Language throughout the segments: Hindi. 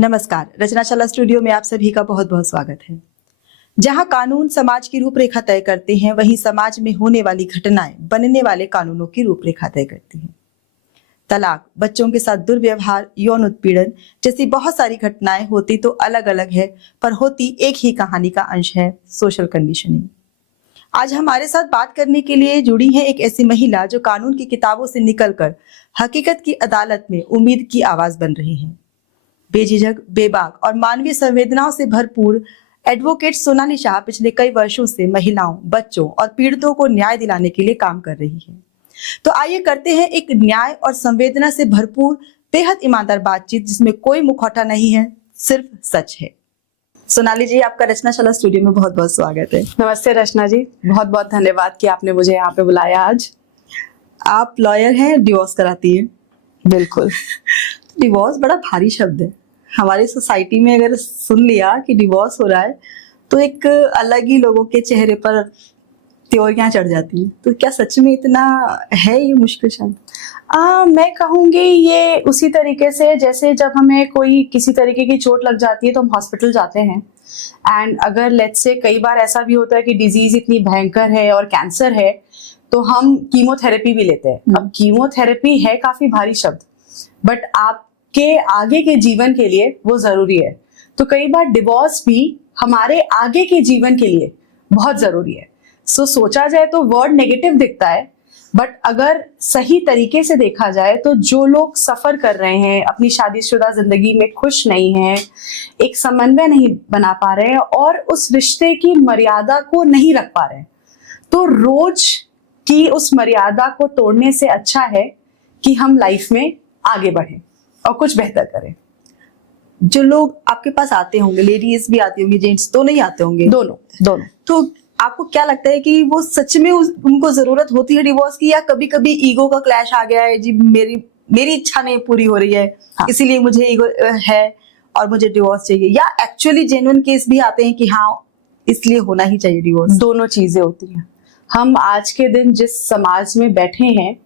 नमस्कार। रचनाशाला स्टूडियो में आप सभी का बहुत बहुत स्वागत है। जहां कानून समाज की रूपरेखा तय करते हैं, वहीं समाज में होने वाली घटनाएं बनने वाले कानूनों की रूपरेखा तय करती हैं। तलाक, बच्चों के साथ दुर्व्यवहार, यौन उत्पीड़न जैसी बहुत सारी घटनाएं होती तो अलग अलग है, पर होती एक ही कहानी का अंश है, सोशल कंडीशनिंग। आज हमारे साथ बात करने के लिए जुड़ी है एक ऐसी महिला जो कानून की किताबों से निकलकर हकीकत की अदालत में उम्मीद की आवाज बन रही है। बेझिझक, बेबाक और मानवीय संवेदनाओं से भरपूर एडवोकेट सोनाली शाह पिछले कई वर्षों से महिलाओं, बच्चों और पीड़ितों को न्याय दिलाने के लिए काम कर रही है। तो आइए करते हैं एक न्याय और संवेदना से भरपूर बेहद ईमानदार बातचीत, जिसमें कोई मुखौटा नहीं है, सिर्फ सच है। सोनाली जी, आपका रचनाशाला स्टूडियो में बहुत बहुत स्वागत है। नमस्ते रचना जी, बहुत बहुत धन्यवाद कि आपने मुझे यहाँ पे बुलाया आज। आप लॉयर हैं, डिवोर्स कराती हैं। बिल्कुल। डिवोर्स बड़ा भारी शब्द है। हमारी सोसाइटी में अगर सुन लिया कि डिवोर्स हो रहा है तो एक अलग ही लोगों के चेहरे पर त्योरियां चढ़ जाती हैं। तो क्या सच में इतना है ये मुश्किल शब्द? मैं कहूँगी ये उसी तरीके से जैसे जब हमें कोई किसी तरीके की चोट लग जाती है तो हम हॉस्पिटल जाते हैं, एंड अगर लेट्स से कई बार ऐसा भी होता है कि डिजीज इतनी भयंकर है और कैंसर है तो हम कीमोथेरेपी भी लेते हैं। अब कीमोथेरेपी है काफी भारी शब्द, बट आपके आगे के जीवन के लिए वो जरूरी है। तो कई बार डिवोर्स भी हमारे आगे के जीवन के लिए बहुत जरूरी है। सोचा जाए तो वर्ड नेगेटिव दिखता है, बट अगर सही तरीके से देखा जाए तो जो लोग सफर कर रहे हैं, अपनी शादीशुदा जिंदगी में खुश नहीं हैं, एक समन्वय नहीं बना पा रहे हैं और उस रिश्ते की मर्यादा को नहीं रख पा रहे हैं, तो रोज की उस मर्यादा को तोड़ने से अच्छा है कि हम लाइफ में आगे बढ़ें और कुछ बेहतर करें। जो लोग आपके पास आते होंगे, लेडीज भी आती होंगी, जेंट्स तो नहीं आते होंगे? दोनों। तो आपको क्या लगता है कि वो सच में उनको जरूरत होती है डिवोर्स की, या कभी कभी ईगो का क्लैश आ गया है, जी मेरी इच्छा नहीं पूरी हो रही है, हाँ, इसीलिए मुझे ईगो है और मुझे डिवोर्स चाहिए, या एक्चुअली जेन्युइन केस भी आते हैं कि हाँ इसलिए होना ही चाहिए डिवोर्स? दोनों चीजें होती हैं। हम आज के दिन जिस समाज में बैठे हैं,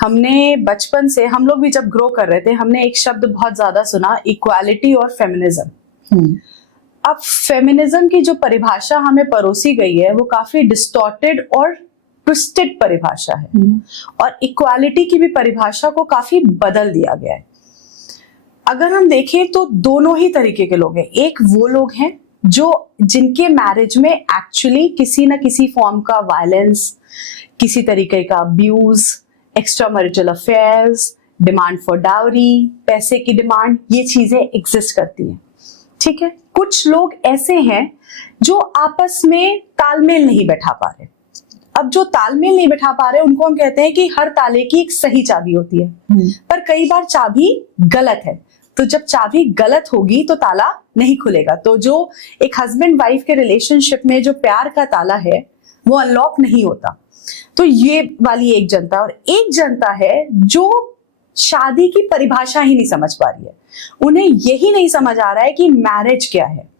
हमने बचपन से, हम लोग भी जब ग्रो कर रहे थे, हमने एक शब्द बहुत ज्यादा सुना, इक्वालिटी और फेमिनिज्म। अब फेमिनिज्म की जो परिभाषा हमें परोसी गई है वो काफी डिस्टॉर्टेड और ट्विस्टेड परिभाषा है, और इक्वालिटी की भी परिभाषा को काफी बदल दिया गया है। अगर हम देखें तो दोनों ही तरीके के लोग हैं। एक वो लोग हैं जो जिनके मैरिज में एक्चुअली किसी न किसी फॉर्म का वायलेंस, किसी तरीके का abuse, extra marital affairs, demand for dowry, पैसे की डिमांड, ये चीजें एग्जिस्ट करती हैं। ठीक है, कुछ लोग ऐसे हैं जो आपस में तालमेल नहीं बैठा पा रहे। अब जो तालमेल नहीं बैठा पा रहे उनको हम कहते हैं कि हर ताले की एक सही चाबी होती है, पर कई बार चाबी गलत है। तो जब चाबी गलत होगी तो ताला नहीं खुलेगा। तो जो एक हस्बैंड वाइफ के रिलेशनशिप में जो प्यार का ताला है वो अनलॉक नहीं होता। तो ये वाली एक जनता, और एक जनता है जो शादी की परिभाषा ही नहीं समझ पा रही है। उन्हें यही नहीं समझ आ रहा है कि मैरिज क्या है।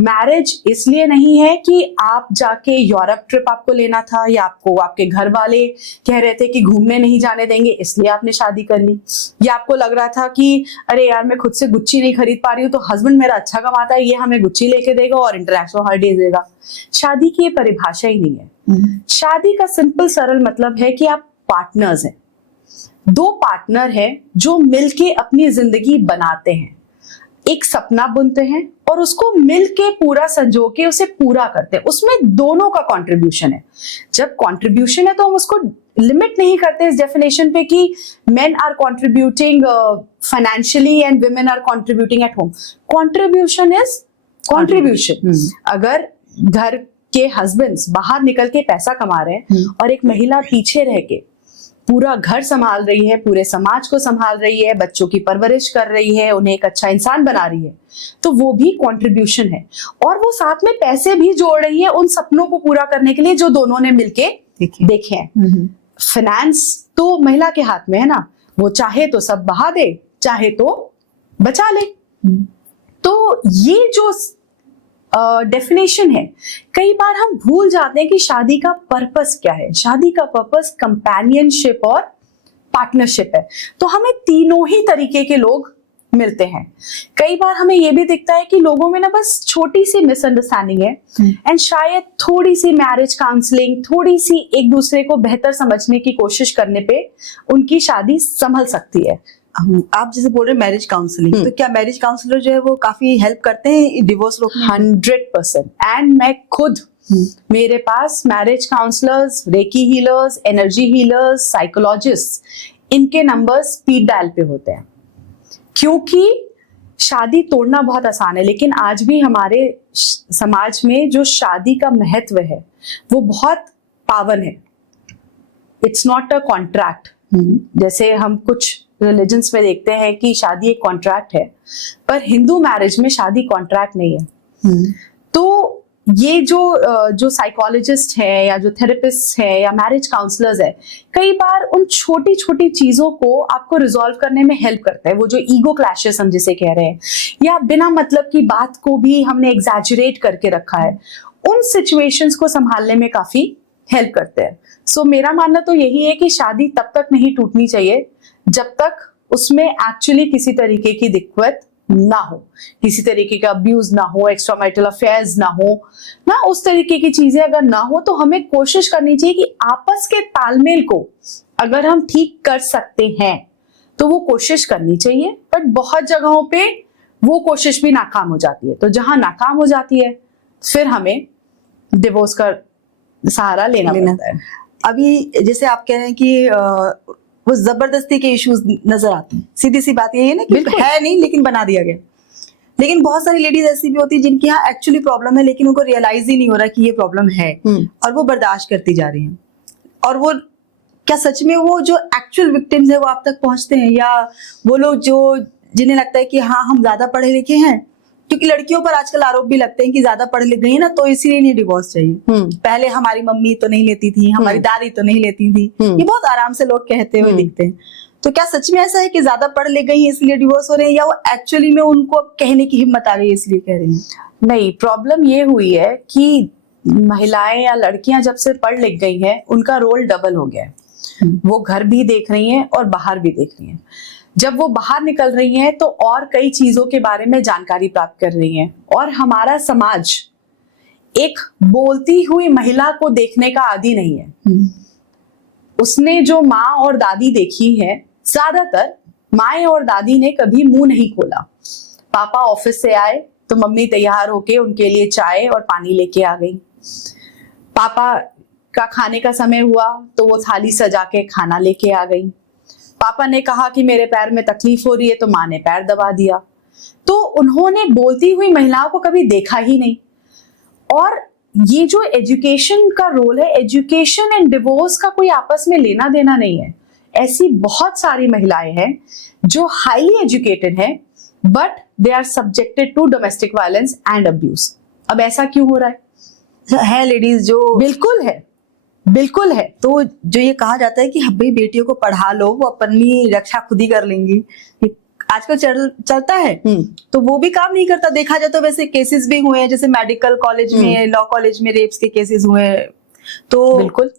मैरिज इसलिए नहीं है कि आप जाके यूरोप ट्रिप आपको लेना था, या आपको आपके घर वाले कह रहे थे कि घूमने नहीं जाने देंगे इसलिए आपने शादी कर ली, या आपको लग रहा था कि अरे यार मैं खुद से गुच्ची नहीं खरीद पा रही हूँ तो हस्बैंड मेरा अच्छा कमाता है, ये हमें गुच्ची लेके देगा और इंटरनेशनल हॉलिडेज देगा। शादी की ये परिभाषा ही नहीं है। शादी का सिंपल सरल मतलब है कि आप पार्टनर्स हैं, दो पार्टनर हैं जो मिलके अपनी जिंदगी बनाते हैं, एक सपना बुनते हैं और उसको मिलके पूरा संजो के उसे पूरा करते हैं। उसमें दोनों का कंट्रीब्यूशन है। जब कंट्रीब्यूशन है तो हम उसको लिमिट नहीं करते इस डेफिनेशन पे कि men are contributing financially and women are contributing at home. Contribution is contribution. अगर घर के हस्बैंड्स बाहर निकल के पैसा कमा रहे हैं और एक महिला पीछे रह के पूरा घर संभाल रही है, पूरे समाज को संभाल रही है, बच्चों की परवरिश कर रही है, उन्हें एक अच्छा इंसान बना रही है, तो वो भी कंट्रीब्यूशन है। और वो साथ में पैसे भी जोड़ रही है उन सपनों को पूरा करने के लिए जो दोनों ने मिलके देखे हैं। फाइनेंस तो महिला के हाथ में है ना, वो चाहे तो सब बहा दे, चाहे तो बचा ले। तो ये जो डेफिनेशन है, कई बार हम भूल जाते हैं कि शादी का पर्पस क्या है। शादी का पर्पस कंपेनियनशिप और पार्टनरशिप है। तो हमें तीनों ही तरीके के लोग मिलते हैं। कई बार हमें ये भी दिखता है कि लोगों में ना बस छोटी सी मिसअंडरस्टैंडिंग है एंड शायद थोड़ी सी मैरिज काउंसलिंग, थोड़ी सी एक दूसरे को बेहतर समझने की कोशिश करने पे उनकी शादी संभल सकती है। आप जैसे बोल रहे हैं मैरिज काउंसलिंग, तो क्या मैरिज काउंसलर जो है वो काफी हेल्प करते हैं डिवोर्स रोकने में? 100%। एंड मैं खुद, मेरे पास marriage counsellors, reiki healers, energy healers, psychologist, इनके नंबर्स स्पीड डायल पे होते हैं। क्योंकि शादी तोड़ना बहुत आसान है, लेकिन आज भी हमारे समाज में जो शादी का महत्व है वो बहुत पावन है। It's not a contract. जैसे हम कुछ रिलीजन्स में देखते हैं कि शादी एक कॉन्ट्रैक्ट है, पर हिंदू मैरिज में शादी कॉन्ट्रैक्ट नहीं है। तो ये जो साइकोलॉजिस्ट है या जो थेरेपिस्ट है या मैरिज काउंसलर्स है, कई बार उन छोटी छोटी चीजों को आपको रिजॉल्व करने में हेल्प करता है। वो जो ईगो क्लैशेस हम जिसे कह रहे हैं, या बिना मतलब की बात को भी हमने एग्जैजरेट करके रखा है, उन सिचुएशंस को संभालने में काफी हेल्प करते हैं। सो मेरा मानना तो यही है कि शादी तब तक नहीं टूटनी चाहिए जब तक उसमें एक्चुअली किसी तरीके की दिक्कत ना हो, किसी तरीके का अब्यूज ना हो, एक्स्ट्रा मैरिटल अफेयर्स ना हो, ना उस तरीके की चीजें अगर ना हो, तो हमें कोशिश करनी चाहिए कि आपस के तालमेल को अगर हम ठीक कर सकते हैं तो वो कोशिश करनी चाहिए। बट बहुत जगहों पे वो कोशिश भी नाकाम हो जाती है। तो जहां नाकाम हो जाती है फिर हमें डिवोर्स का सहारा लेना पड़ता है। अभी जैसे आप कह रहे हैं कि वो जबरदस्ती के इश्यूज नजर आते हैं, सीधी सी बात यही है ना कि है नहीं लेकिन बना दिया गया। लेकिन बहुत सारी लेडीज ऐसी भी होती है जिनकी यहाँ एक्चुअली प्रॉब्लम है, लेकिन उनको रियलाइज ही नहीं हो रहा कि ये प्रॉब्लम है और वो बर्दाश्त करती जा रही हैं। और वो क्या सच में वो जो एक्चुअल विक्टिम्स है वो आप तक पहुंचते हैं, या वो लोग जो जिन्हें लगता है कि हाँ हम ज्यादा पढ़े लिखे हैं, क्योंकि लड़कियों पर आजकल आरोप भी लगते हैं कि ज्यादा पढ़ लिख गई है ना तो इसीलिए नहीं डिवोर्स चाहिए। पहले हमारी मम्मी तो नहीं लेती थी, हमारी दादी तो नहीं लेती थी, ये बहुत आराम से लोग कहते हुए दिखते हैं। तो क्या सच में ऐसा है कि ज्यादा पढ़ लिख गई है इसलिए डिवोर्स हो रहे हैं, या वो एक्चुअली में उनको कहने की हिम्मत आ गई इसलिए कह रही हैं? नहीं, प्रॉब्लम ये हुई है कि महिलाएं या लड़कियां जब से पढ़ लिख गई हैं उनका रोल डबल हो गया है। वो घर भी देख रही हैं और बाहर भी देख रही हैं। जब वो बाहर निकल रही हैं तो और कई चीजों के बारे में जानकारी प्राप्त कर रही हैं। और हमारा समाज एक बोलती हुई महिला को देखने का आदी नहीं है। उसने जो माँ और दादी देखी है, ज्यादातर माएं और दादी ने कभी मुंह नहीं खोला। पापा ऑफिस से आए तो मम्मी तैयार होके उनके लिए चाय और पानी लेके आ गई। पापा का खाने का समय हुआ तो वो थाली सजा के खाना लेके आ गई। पापा ने कहा कि मेरे पैर में तकलीफ हो रही है तो माँ ने पैर दबा दिया। तो उन्होंने बोलती हुई महिलाओं को कभी देखा ही नहीं। और ये जो एजुकेशन का रोल है, एजुकेशन एंड डिवोर्स का कोई आपस में लेना देना नहीं है। ऐसी बहुत सारी महिलाएं हैं जो हाईली एजुकेटेड हैं but they are subjected to domestic violence and abuse. अब ऐसा क्यों हो रहा है लेडीज जो बिल्कुल है, बिल्कुल है। तो जो ये कहा जाता है कि भाई बेटियों को पढ़ा लो, वो अपनी रक्षा खुद ही कर लेंगी, आजकल चलता है, तो वो भी काम नहीं करता। देखा जाए तो वैसे केसेस भी हुए हैं, जैसे मेडिकल कॉलेज में, लॉ कॉलेज में रेप्स के केसेस हुए हैं। तो बिल्कुल,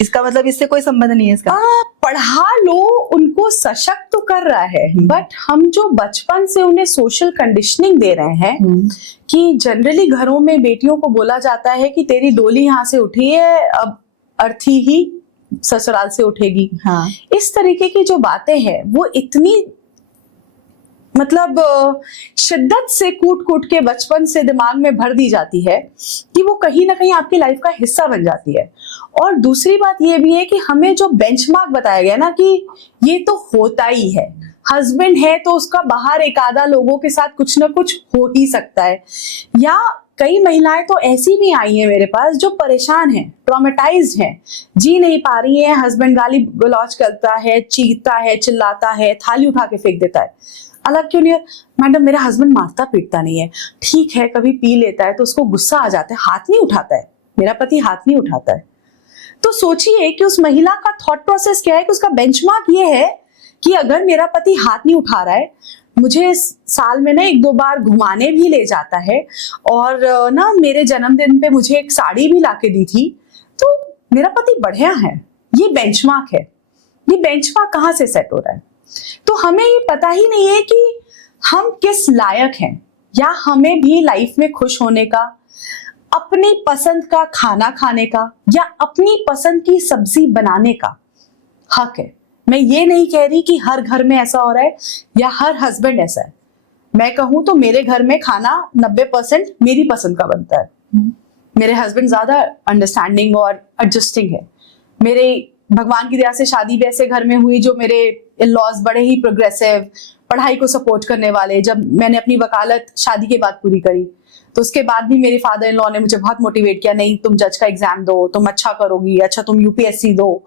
इसका मतलब इससे कोई संबंध नहीं है इसका। पढ़ा लो, उनको सशक्त तो कर रहा है, बट हम जो बचपन से उन्हें सोशल कंडीशनिंग दे रहे हैं कि जनरली घरों में बेटियों को बोला जाता है कि तेरी डोली यहाँ से उठी है, अब अर्थी ही ससुराल से उठेगी। हाँ। इस तरीके की जो बातें हैं वो इतनी मतलब शिद्दत से कूट कूट के बचपन से दिमाग में भर दी जाती है कि वो कहीं ना कहीं आपकी लाइफ का हिस्सा बन जाती है। और दूसरी बात ये भी है कि हमें जो बेंचमार्क बताया गया ना कि ये तो होता ही है, हस्बैंड है तो उसका बाहर एक आधा लोगों के साथ कुछ ना कुछ हो ही सकता है। या कई महिलाएं तो ऐसी भी आई हैं मेरे पास जो परेशान हैं, ट्रॉमेटाइज्ड हैं, जी नहीं पा रही हैं, हस्बैंड गाली गलौज करता है, चीखता है, चिल्लाता है, थाली उठा के फेंक देता है। अलग क्यों नहीं है, मैडम मेरा हस्बैंड मारता पीटता नहीं है, ठीक है कभी पी लेता है तो उसको गुस्सा आ जाता है, हाथ नहीं उठाता है, मेरा पति हाथ नहीं उठाता है। तो सोचिए कि उस महिला का थॉट प्रोसेस क्या है कि उसका बेंचमार्क ये है कि अगर मेरा पति हाथ नहीं उठा रहा है, मुझे साल में ना 1-2 बार घुमाने भी ले जाता है और ना मेरे जन्मदिन पे मुझे एक साड़ी भी लाके दी थी, तो मेरा पति बढ़िया है। ये बेंचमार्क है। ये बेंचमार्क कहाँ से सेट हो रहा है? तो हमें ये पता ही नहीं है कि हम किस लायक हैं, या हमें भी लाइफ में खुश होने का, अपनी पसंद का खाना खाने का, या अपनी पसंद की सब्जी बनाने का हक है। मैं ये नहीं कह रही कि हर घर में ऐसा हो रहा है या हर हस्बैंड ऐसा है। मैं कहूं तो मेरे घर में खाना 90% मेरी पसंद का बनता है। मेरे हस्बैंड ज्यादा अंडरस्टैंडिंग और एडजस्टिंग है। मेरे भगवान की दया से शादी भी ऐसे घर में हुई जो मेरे इन-लॉज बड़े ही प्रोग्रेसिव, पढ़ाई को सपोर्ट करने वाले। जब मैंने अपनी वकालत शादी के बाद पूरी करी तो उसके बाद भी मेरे फादर इन लॉ ने मुझे बहुत मोटिवेट किया, नहीं तुम जज का एग्जाम दो, तुम अच्छा करोगी, अच्छा तुम यूपीएससी दो,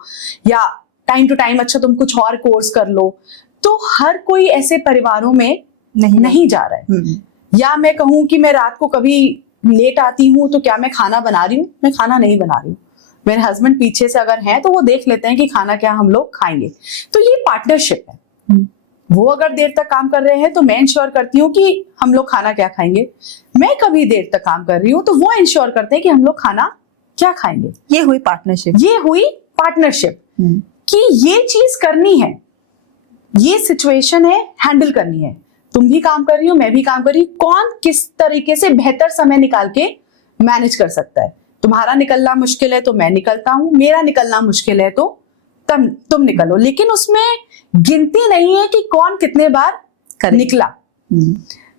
या टाइम टू टाइम अच्छा तुम कुछ और कोर्स कर लो। तो हर कोई ऐसे परिवारों में नहीं जा रहा है। या मैं कहूं कि मैं रात को कभी लेट आती हूँ तो क्या मैं खाना बना रही हूँ? मैं खाना नहीं बना रही हूँ। मेरे हस्बैंड पीछे से अगर हैं तो वो देख लेते हैं कि खाना क्या हम लोग खाएंगे। तो ये पार्टनरशिप है। वो अगर देर तक काम कर रहे हैं तो मैं इंश्योर करती हूँ कि हम लोग खाना क्या खाएंगे। मैं कभी देर तक काम कर रही हूँ तो वो इंश्योर करते हैं कि हम लोग खाना क्या खाएंगे। ये हुई पार्टनरशिप। ये हुई पार्टनरशिप कि ये चीज करनी है, ये सिचुएशन है, हैंडल करनी है। तुम भी काम कर रही हो, मैं भी काम कर रही हूँ। कौन किस तरीके से बेहतर समय निकाल के मैनेज कर सकता है। तुम्हारा निकलना मुश्किल है तो मैं निकलता हूं, मेरा निकलना मुश्किल है तो तुम निकलो। लेकिन उसमें गिनती नहीं है कि कौन कितने बार निकला।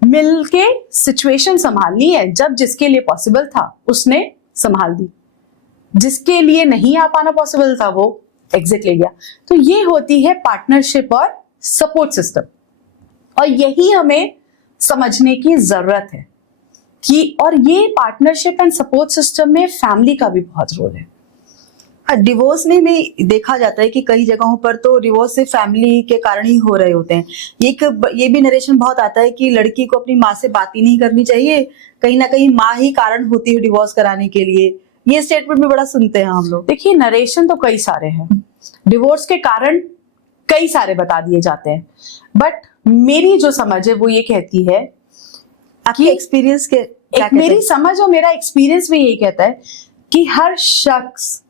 मिलके सिचुएशन संभालनी है। जब जिसके लिए पॉसिबल था उसने संभाल दी, जिसके लिए नहीं आ पाना पॉसिबल था वो एग्जिट ले गया। तो ये होती है पार्टनरशिप और सपोर्ट सिस्टम। और यही हमें समझने की जरूरत है कि, और ये पार्टनरशिप एंड सपोर्ट सिस्टम में फैमिली का भी बहुत रोल है। डिवोर्स में भी देखा जाता है कि कई जगहों पर तो डिवोर्स से फैमिली के कारण ही हो रहे होते हैं। ये भी नरेशन बहुत आता है कि लड़की को अपनी माँ से बात ही नहीं करनी चाहिए, कहीं ना कहीं माँ ही कारण होती है डिवोर्स कराने के लिए। ये स्टेटमेंट भी बड़ा सुनते हैं हम लोग। देखिए, नरेशन तो कई सारे हैं, डिवोर्स के कारण कई सारे बता दिए जाते हैं, बट मेरी जो समझ है वो ये कहती है, आपके एक्सपीरियंस के क्या कहते हैं? मेरी समझ और मेरा एक्सपीरियंस भी यही कहता है कि हर शख्स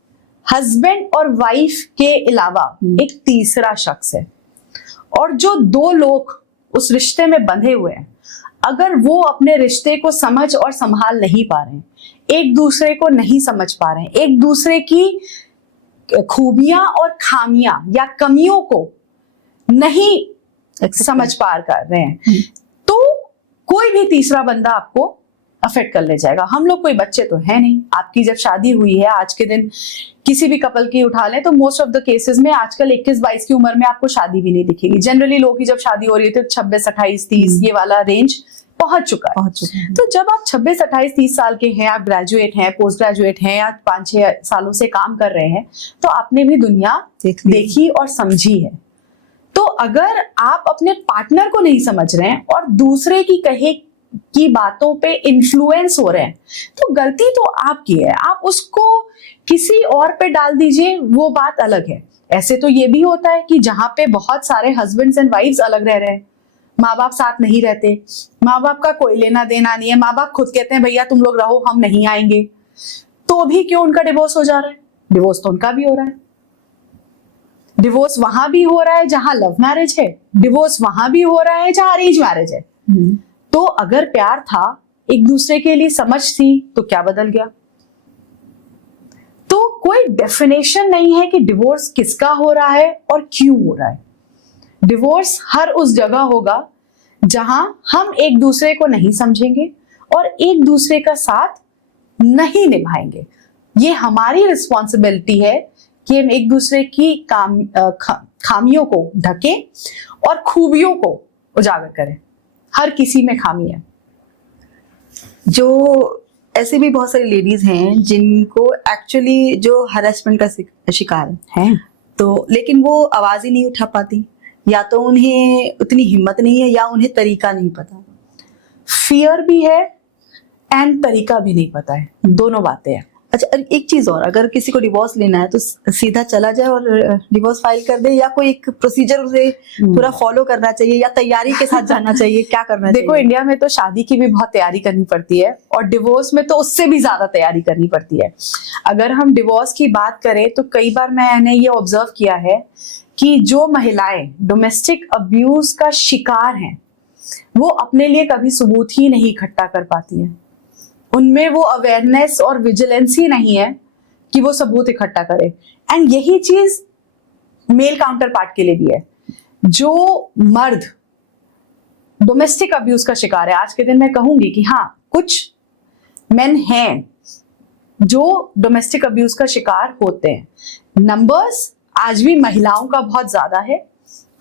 हस्बैंड और वाइफ के अलावा एक तीसरा शख्स है, और जो दो लोग उस रिश्ते में बंधे हुए हैं, अगर वो अपने रिश्ते को समझ और संभाल नहीं पा रहे हैं, एक दूसरे को नहीं समझ पा रहे हैं, एक दूसरे की खूबियां और खामियां या कमियों को नहीं समझ पार कर रहे हैं, तो कोई भी तीसरा बंदा आपको अफेक्ट कर ले जाएगा। हम लोग कोई बच्चे तो है नहीं। आपकी जब शादी हुई है, आज के दिन किसी भी कपल की उठा लें तो मोस्ट ऑफ द केसेस में आजकल 21-22 की उम्र में आपको शादी भी नहीं दिखेगी। जनरली लोगों की जब शादी हो रही है तो 26, 28, 30 ये वाला रेंज पहुंच चुका है। तो जब आप 26, 28, 30 साल के हैं, आप ग्रेजुएट हैं, पोस्ट ग्रेजुएट हैं, या 5-6 सालों से काम कर रहे हैं, तो आपने भी दुनिया देखी और समझी है। तो अगर आप अपने पार्टनर को नहीं समझ रहे हैं और दूसरे की कहे की बातों पे इन्फ्लुएंस हो रहे हैं, तो गलती तो आपकी है। आप उसको किसी और पे डाल दीजिए, वो बात अलग है। ऐसे तो ये भी होता है कि जहां पे बहुत सारे हस्बैंड्स एंड वाइफ्स अलग रह रहे हैं, माँ बाप साथ नहीं रहते, माँ बाप का कोई लेना देना नहीं है, माँ बाप खुद कहते हैं भैया तुम लोग रहो, हम नहीं आएंगे, तो भी क्यों उनका डिवोर्स हो जा रहा है? डिवोर्स तो उनका भी हो रहा है। डिवोर्स वहां भी हो रहा है जहां लव मैरिज है, डिवोर्स वहां भी हो रहा है जहां अरेंज मैरिज है। तो अगर प्यार था, एक दूसरे के लिए समझ थी, तो क्या बदल गया? तो कोई डेफिनेशन नहीं है कि डिवोर्स किसका हो रहा है और क्यों हो रहा है। डिवोर्स हर उस जगह होगा जहां हम एक दूसरे को नहीं समझेंगे और एक दूसरे का साथ नहीं निभाएंगे। ये हमारी रिस्पॉन्सिबिलिटी है कि हम एक दूसरे की खामियों को ढकें और खूबियों को उजागर करें। हर किसी में खामी है। जो ऐसे भी बहुत सारी लेडीज हैं जिनको एक्चुअली जो हरासमेंट का शिकार है, तो लेकिन वो आवाज ही नहीं उठा पाती, या तो उन्हें उतनी हिम्मत नहीं है या उन्हें तरीका नहीं पता। फियर भी है एंड तरीका भी नहीं पता है, दोनों बातें हैं। अच्छा, एक चीज और, अगर किसी को डिवोर्स लेना है तो सीधा चला जाए और डिवोर्स फाइल कर दे, या कोई एक प्रोसीजर उसे पूरा फॉलो करना चाहिए, या तैयारी के साथ जाना चाहिए? क्या करना चाहिए? देखो, इंडिया में तो शादी की भी बहुत तैयारी करनी पड़ती है और डिवोर्स में तो उससे भी ज्यादा तैयारी करनी पड़ती है। अगर हम डिवोर्स की बात करें तो कई बार मैंने ये ऑब्जर्व किया है कि जो महिलाएं डोमेस्टिक अब्यूज का शिकार हैं वो अपने लिए कभी सबूत ही नहीं इकट्ठा कर पाती है। उनमें वो अवेयरनेस और विजिलेंस ही नहीं है कि वो सबूत इकट्ठा करे। एंड यही चीज मेल काउंटर पार्ट के लिए भी है। जो मर्द डोमेस्टिक अब्यूज का शिकार है, आज के दिन मैं कहूंगी कि हाँ कुछ मेन हैं जो डोमेस्टिक अब्यूज का शिकार होते हैं। नंबर्स आज भी महिलाओं का बहुत ज्यादा है,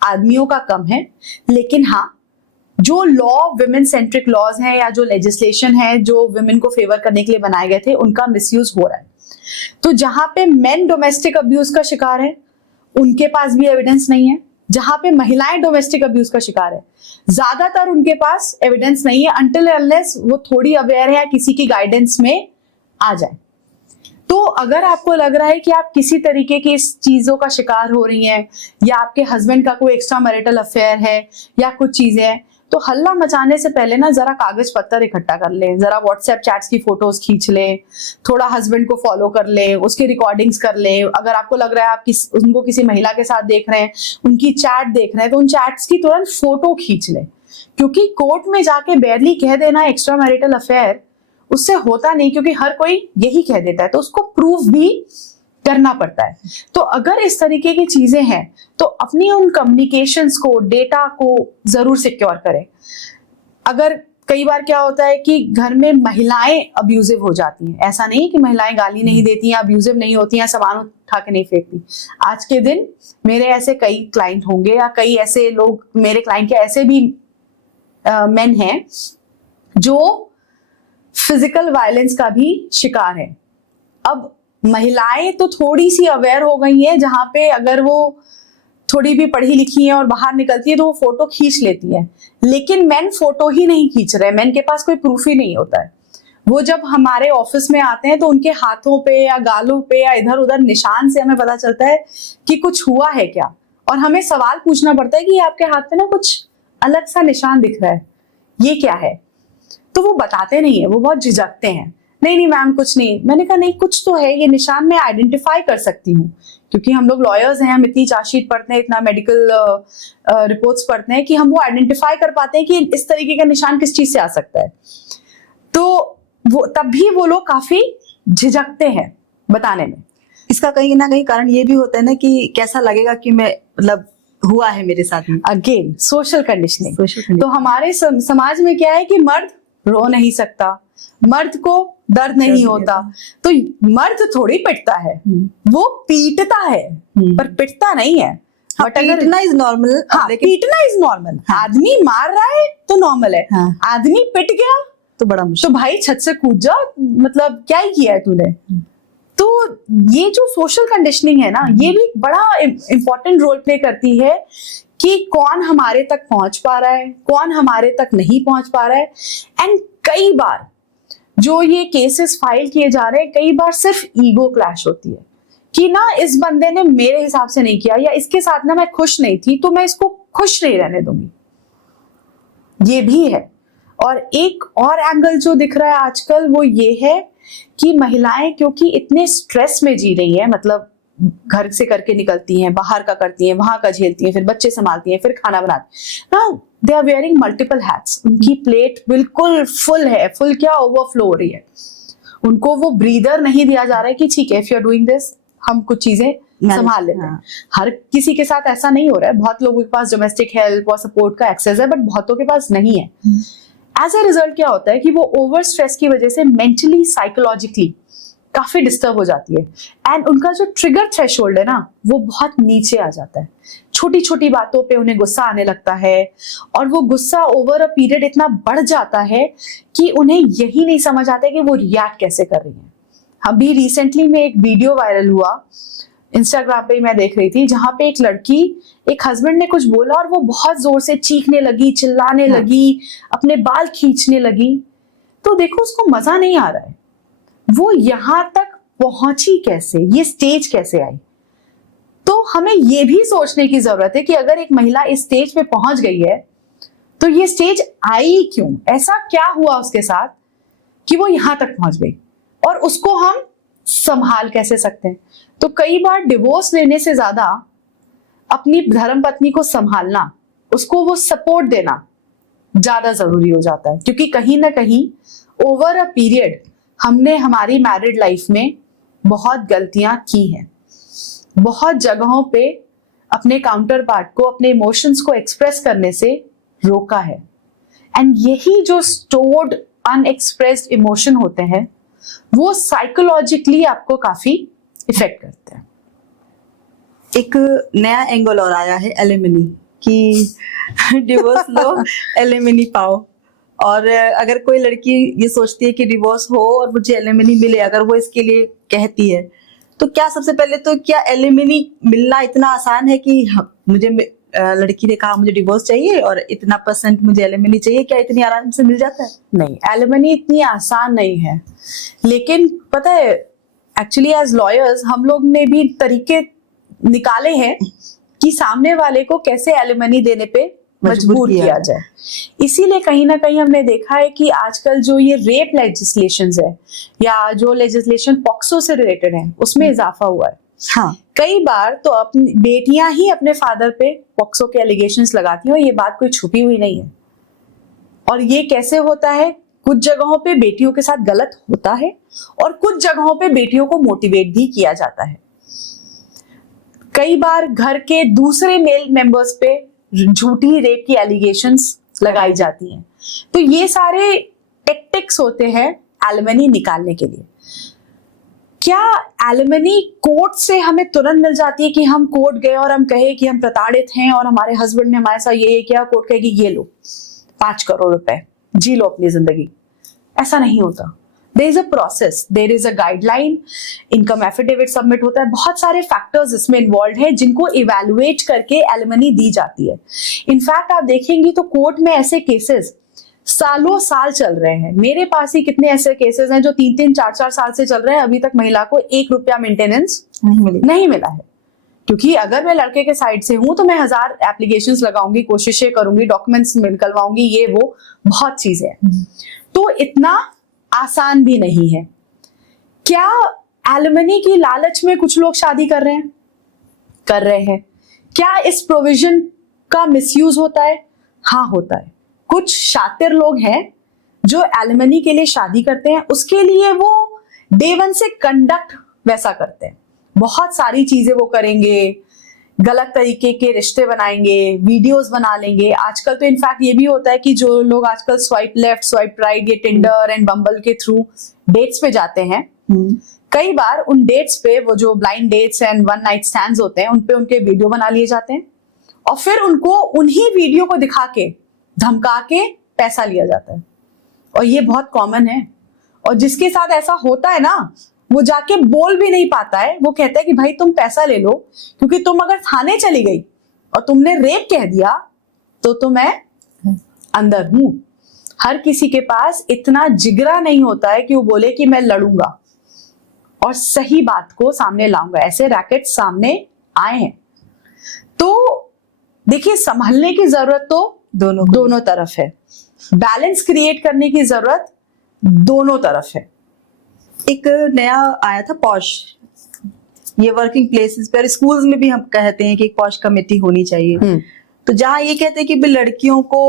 आदमियों का कम है, लेकिन हाँ जो लॉ विमेन सेंट्रिक लॉज हैं या जो लेजिस्लेशन है जो विमेन को फेवर करने के लिए बनाए गए थे उनका मिसयूज हो रहा है। तो जहां पे मेन डोमेस्टिक अब्यूज का शिकार है उनके पास भी एविडेंस नहीं है, जहां पे महिलाएं डोमेस्टिक अब्यूज का शिकार है ज्यादातर उनके पास एविडेंस नहीं है अनटिल अनलेस वो थोड़ी अवेयर है या किसी की गाइडेंस में आ जाए। तो अगर आपको लग रहा है कि आप किसी तरीके की इस चीजों का शिकार हो रही हैं या आपके हस्बैंड का कोई एक्स्ट्रा मैरिटल अफेयर है या कुछ चीजें हैं, तो हल्ला मचाने से पहले ना जरा कागज पत्तर इकट्ठा कर ले, जरा व्हाट्सएप चैट्स की फोटोज खींच ले, थोड़ा हस्बैंड को फॉलो कर ले, उसकी रिकॉर्डिंग्स कर ले। अगर आपको लग रहा है आप उनको किसी महिला के साथ देख रहे हैं, उनकी चैट देख रहे हैं, तो उन चैट्स की तुरंत फोटो खींच ले। क्योंकि कोर्ट में जाके बैरली कह देना एक्स्ट्रा मैरिटल अफेयर उससे होता नहीं, क्योंकि हर कोई यही कह देता है, तो उसको प्रूव भी करना पड़ता है। तो अगर इस तरीके की चीजें हैं तो अपनी उन कम्युनिकेशंस को, डेटा को जरूर सिक्योर करें। अगर कई बार क्या होता है कि घर में महिलाएं अब्यूजिव हो जाती हैं, ऐसा नहीं कि महिलाएं गाली नहीं देती हैं, अब्यूजिव नहीं होती हैं, सामान उठा के नहीं फेंकती। आज के दिन मेरे ऐसे कई क्लाइंट होंगे या कई ऐसे लोग मेरे क्लाइंट के ऐसे भी मेन हैं जो फिजिकल वायलेंस का भी शिकार है। अब महिलाएं तो थोड़ी सी अवेयर हो गई हैं, जहां पे अगर वो थोड़ी भी पढ़ी लिखी है और बाहर निकलती है तो वो फोटो खींच लेती है, लेकिन मेन फोटो ही नहीं खींच रहे, मेन के पास कोई प्रूफ ही नहीं होता है। वो जब हमारे ऑफिस में आते हैं तो उनके हाथों पे या गालों पे या इधर उधर निशान से हमें पता चलता है कि कुछ हुआ है क्या, और हमें सवाल पूछना पड़ता है कि आपके हाथ पे ना कुछ अलग सा निशान दिख रहा है, ये क्या है? तो वो बताते नहीं है, वो बहुत झिझकते हैं, नहीं मैम कुछ नहीं। मैंने कहा नहीं कुछ तो है, ये निशान मैं आइडेंटिफाई कर सकती हूँ, क्योंकि हम लोग लॉयर्स हैं, हम इतनी चार्जशीट पढ़ते हैं, इतना मेडिकल रिपोर्ट्स पढ़ते हैं कि हम वो आइडेंटिफाई कर पाते हैं कि इस तरीके का निशान किस चीज से आ सकता है। तो वो तब भी वो लोग काफी झिझकते हैं बताने में। इसका कहीं ना कहीं कारण ये भी होता है ना कि कैसा लगेगा कि मैं मतलब हुआ है मेरे साथ में। Again social conditioning. तो हमारे समाज में क्या है कि मर्द रो नहीं सकता, मर्द को दर्द नहीं होता, तो मर्द थोड़ी पिटता है, वो पीटता है पर पिटता नहीं है। हाँ, पीटना इज नॉर्मल। हाँ, पीटना इज नॉर्मल। आदमी मार रहा है तो नॉर्मल है, आदमी पिट गया तो बड़ा मुश्किल। तो भाई छत से कूद जा, मतलब क्या ही किया है तूने। तो ये जो सोशल कंडीशनिंग है ना, ये भी बड़ा इंपॉर्टेंट रोल प्ले करती है कि कौन हमारे तक पहुंच पा रहा है, कौन हमारे तक नहीं पहुंच पा रहा है। एंड कई बार जो ये केसेस फाइल किए जा रहे हैं, कई बार सिर्फ ईगो क्लैश होती है कि ना इस बंदे ने मेरे हिसाब से नहीं किया, या इसके साथ ना मैं खुश नहीं थी तो मैं इसको खुश नहीं रहने दूंगी, ये भी है। और एक और एंगल जो दिख रहा है आजकल वो ये है कि महिलाएं क्योंकि इतने स्ट्रेस में जी रही है, मतलब घर से करके निकलती हैं, बाहर का करती हैं, वहां का झेलती हैं, फिर बच्चे संभालती हैं, फिर खाना बनाती हैं, they are wearing multiple hats. उनकी प्लेट बिल्कुल फुल है, फुल क्या ओवरफ्लो हो रही है। उनको वो ब्रीदर नहीं दिया जा रहा है कि ठीक है if you are doing this हम कुछ चीजें संभाल लेते हैं। हर किसी के साथ ऐसा नहीं हो रहा है, बहुत लोगों के पास डोमेस्टिक हेल्प और सपोर्ट का एक्सेस है, बट बहुतों के पास नहीं है। एज अ रिजल्ट क्या होता है कि वो ओवर स्ट्रेस की वजह से मेंटली साइकोलॉजिकली काफी डिस्टर्ब हो जाती है, एंड उनका जो ट्रिगर थ्रेशोल्ड है ना वो बहुत नीचे आ जाता है। छोटी छोटी बातों पे उन्हें गुस्सा आने लगता है, और वो गुस्सा ओवर अ पीरियड इतना बढ़ जाता है कि उन्हें यही नहीं समझ आता है कि वो रिएक्ट कैसे कर रही हैं। अभी रिसेंटली में एक वीडियो वायरल हुआ, इंस्टाग्राम पे मैं देख रही थी, जहां पे एक लड़की, एक हस्बैंड ने कुछ बोला और वो बहुत जोर से चीखने लगी, चिल्लाने लगी, अपने बाल खींचने लगी। तो देखो उसको मजा नहीं आ रहा है, वो यहां तक पहुंची कैसे, ये स्टेज कैसे आई। तो हमें ये भी सोचने की जरूरत है कि अगर एक महिला इस स्टेज पे पहुंच गई है तो ये स्टेज आई क्यों, ऐसा क्या हुआ उसके साथ कि वो यहां तक पहुंच गई, और उसको हम संभाल कैसे सकते हैं। तो कई बार डिवोर्स लेने से ज्यादा अपनी धर्मपत्नी को संभालना, उसको वो सपोर्ट देना ज्यादा जरूरी हो जाता है, क्योंकि कहीं ना कहीं ओवर अ पीरियड हमने हमारी मैरिड लाइफ में बहुत गलतियां की हैं, बहुत जगहों पे अपने काउंटर पार्ट को, अपने इमोशंस को एक्सप्रेस करने से रोका है। एंड यही जो स्टोर्ड अनएक्सप्रेस्ड इमोशन होते हैं वो साइकोलॉजिकली आपको काफी इफेक्ट करते हैं। एक नया एंगल और आया है एलिमनी कि डिवोर्स लो एलिमनी पाओ। और अगर कोई लड़की ये सोचती है कि डिवोर्स हो और मुझे एलिमनी मिले, अगर वो इसके लिए कहती है, तो क्या सबसे पहले तो क्या एलिमनी मिलना इतना आसान है कि मुझे लड़की ने कहा मुझे डिवोर्स चाहिए और इतना % मुझे एलिमनी चाहिए, क्या इतनी आराम से मिल जाता है? नहीं, एलिमनी इतनी आसान नहीं है। लेकिन पता है, एक्चुअली एज लॉयर्स हम लोग ने भी तरीके निकाले हैं कि सामने वाले को कैसे एलिमनी देने पे मजबूर किया जाए। इसीलिए कहीं ना कहीं हमने देखा है कि आजकल जो ये रेप लेजिस्लेशंस है या जो लेजिस्लेशन पॉक्सो से रिलेटेड है उसमें इजाफा हुआ है। हाँ, कई बार तो अपनी बेटियां ही अपने फादर पे पॉक्सो के एलिगेशंस लगाती हैं, और ये बात कोई छुपी हुई नहीं है। और ये कैसे होता है, कुछ जगहों पे बेटियों के साथ गलत होता है और कुछ जगहों पे बेटियों को मोटिवेट भी किया जाता है। कई बार घर के दूसरे मेल मेंबर्स पे झूठी रेप की एलिगेशंस लगाई जाती हैं। तो ये सारे टेक्टिक्स होते हैं एलिमनी निकालने के लिए। क्या एलिमनी कोर्ट से हमें तुरंत मिल जाती है कि हम कोर्ट गए और हम कहे कि हम प्रताड़ित हैं और हमारे हस्बैंड ने हमारे साथ ये किया, कोर्ट कहेगी ये लो 5 करोड़ रुपए, जी लो अपनी जिंदगी? ऐसा नहीं होता। There is a process, there is a guideline, income affidavit submit होता है, बहुत सारे फैक्टर्स इसमें इन्वॉल्व हैं जिनको इवैल्यूएट करके एलिमनी दी जाती है। इनफैक्ट आप देखेंगी तो कोर्ट में ऐसे केसेस सालों साल चल रहे हैं। मेरे पास ही कितने ऐसे केसेस हैं जो 3-3, 4-4 साल से चल रहे हैं, अभी तक महिला को 1 रुपया मेंटेनेंस नहीं मिला है। क्योंकि अगर मैं लड़के के साइड से हूं तो मैं 1000 एप्लीकेशंस लगाऊंगी, कोशिशें करूंगी, डॉक्यूमेंट्स निकलवाऊंगी, ये वो बहुत चीजें हैं। तो इतना आसान भी नहीं है। क्या एलिमनी की लालच में कुछ लोग शादी कर रहे हैं? क्या इस प्रोविजन का मिसयूज होता है? हाँ, होता है। कुछ शातिर लोग हैं जो एलिमनी के लिए शादी करते हैं, उसके लिए वो डे 1 से कंडक्ट वैसा करते हैं। बहुत सारी चीजें वो करेंगे, गलत तरीके के रिश्ते बनाएंगे, वीडियोस बना लेंगे। आजकल तो इनफैक्ट ये भी होता है कि जो लोग आजकल स्वाइप लेफ्ट स्वाइप राइट, ये टिंडर एंड बम्बल के थ्रू डेट्स पे जाते हैं, कई बार उन डेट्स पे वो जो blind dates and one night stands होते हैं उन पे उनके वीडियो बना लिए जाते हैं और फिर उनको उन्हीं वीडियो को दिखा के धमका के पैसा लिया जाता है। और ये बहुत कॉमन है। और जिसके साथ ऐसा होता है ना, वो जाके बोल भी नहीं पाता है। वो कहता है कि भाई तुम पैसा ले लो, क्योंकि तुम अगर थाने चली गई और तुमने रेप कह दिया तो मैं अंदर हूं। हर किसी के पास इतना जिगरा नहीं होता है कि वो बोले कि मैं लड़ूंगा और सही बात को सामने लाऊंगा। ऐसे रैकेट सामने आए हैं। तो देखिए, संभलने की जरूरत तो दोनों तरफ है, बैलेंस क्रिएट करने की जरूरत दोनों तरफ है। एक नया आया था पॉश, ये वर्किंग प्लेसेस पर, स्कूल्स में भी हम कहते हैं कि एक पॉश कमेटी होनी चाहिए। तो जहाँ ये कहते हैं कि लड़कियों को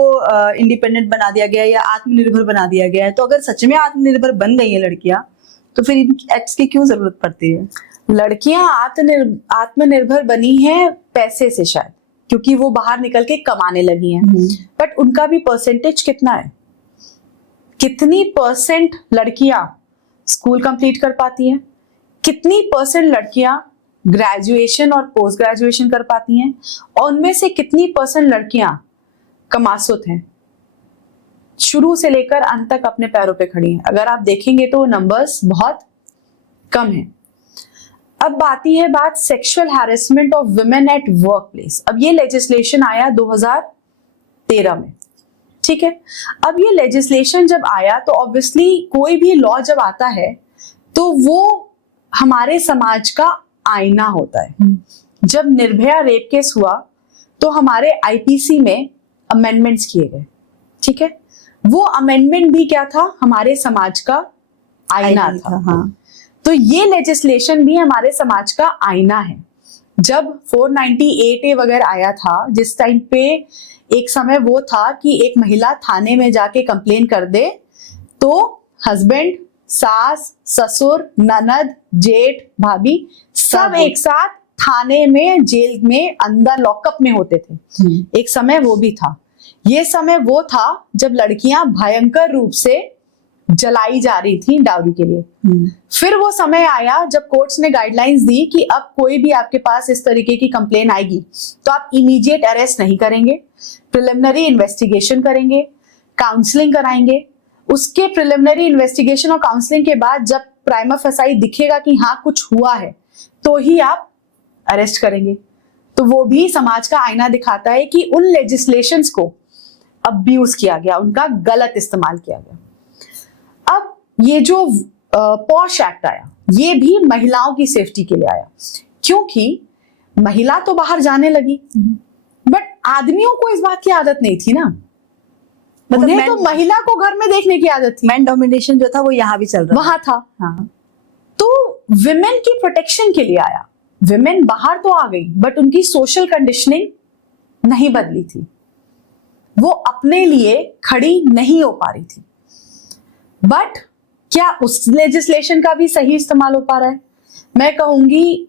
इंडिपेंडेंट बना दिया गया या आत्मनिर्भर बना दिया गया है, तो अगर सच में आत्मनिर्भर बन गई है लड़कियां, तो फिर इन एक्ट्स की क्यों जरूरत पड़ती है? लड़कियां आत्मनिर्भर बनी हैं पैसे से शायद, क्योंकि वो बाहर निकल के कमाने लगी हैं। बट उनका भी परसेंटेज कितना है? कितनी % लड़कियां स्कूल कंप्लीट कर पाती हैं? कितनी % लड़कियां ग्रेजुएशन और पोस्ट ग्रेजुएशन कर पाती हैं? और उनमें से कितनी % लड़कियां कमासुत हैं, शुरू से लेकर अंत तक अपने पैरों पे खड़ी हैं? अगर आप देखेंगे तो नंबर्स बहुत कम हैं। अब आती है बात sexual harassment of women at work place. अब ये लेजिस्लेशन आया 2013 में, ठीक है। अब ये लेजिस्लेशन जब आया तो ऑब्वियसली कोई भी लॉ जब आता है तो वो हमारे समाज का आईना होता है। जब निर्भया रेप केस हुआ तो हमारे आईपीसी में अमेंडमेंट्स किए गए, ठीक है। वो अमेंडमेंट भी क्या था? हमारे समाज का आईना था। हाँ। तो ये लेजिस्लेशन भी हमारे समाज का आईना है। जब 498A वगैरह आया था, जिस टाइम पे एक समय वो था कि एक महिला थाने में जाके कंप्लेन कर दे तो हस्बैंड, सास, ससुर, ननद, जेठ, भाभी सब एक साथ थाने में, जेल में, अंदर लॉकअप में होते थे। एक समय वो भी था। ये समय वो था जब लड़कियां भयंकर रूप से जलाई जा रही थी डाउरी के लिए। फिर वो समय आया जब कोर्ट्स ने गाइडलाइंस दी कि अब कोई भी आपके पास इस तरीके की कंप्लेन आएगी तो आप इमीडिएट अरेस्ट नहीं करेंगे, प्रिलिमिनरी इन्वेस्टिगेशन करेंगे, काउंसलिंग कराएंगे। उसके प्रिलिमिनरी इन्वेस्टिगेशन और काउंसलिंग के बाद जब प्राइमा फेसाई दिखेगा कि हाँ कुछ हुआ है तो ही आप अरेस्ट करेंगे। तो वो भी समाज का आईना दिखाता है कि उन लेजिस्लेशंस को अब्यूज किया गया, उनका गलत इस्तेमाल किया गया। अब ये जो पॉश एक्ट आया, ये भी महिलाओं की सेफ्टी के लिए आया, क्योंकि महिला तो बाहर जाने लगी, बट आदमियों को इस बात की आदत नहीं थी ना। मतलब उन्हें तो महिला को घर में देखने की आदत थी। मैन डोमिनेशन जो था वो यहाँ भी चल रहा वहां था। हाँ। तो विमेन की प्रोटेक्शन के लिए आया। विमेन बाहर तो आ गई, बट उनकी सोशल कंडीशनिंग नहीं बदली थी। वो अपने लिए खड़ी नहीं हो पा रही थी। बट क्या उस लेजिस्लेशन का भी सही इस्तेमाल हो पा रहा है? मैं कहूंगी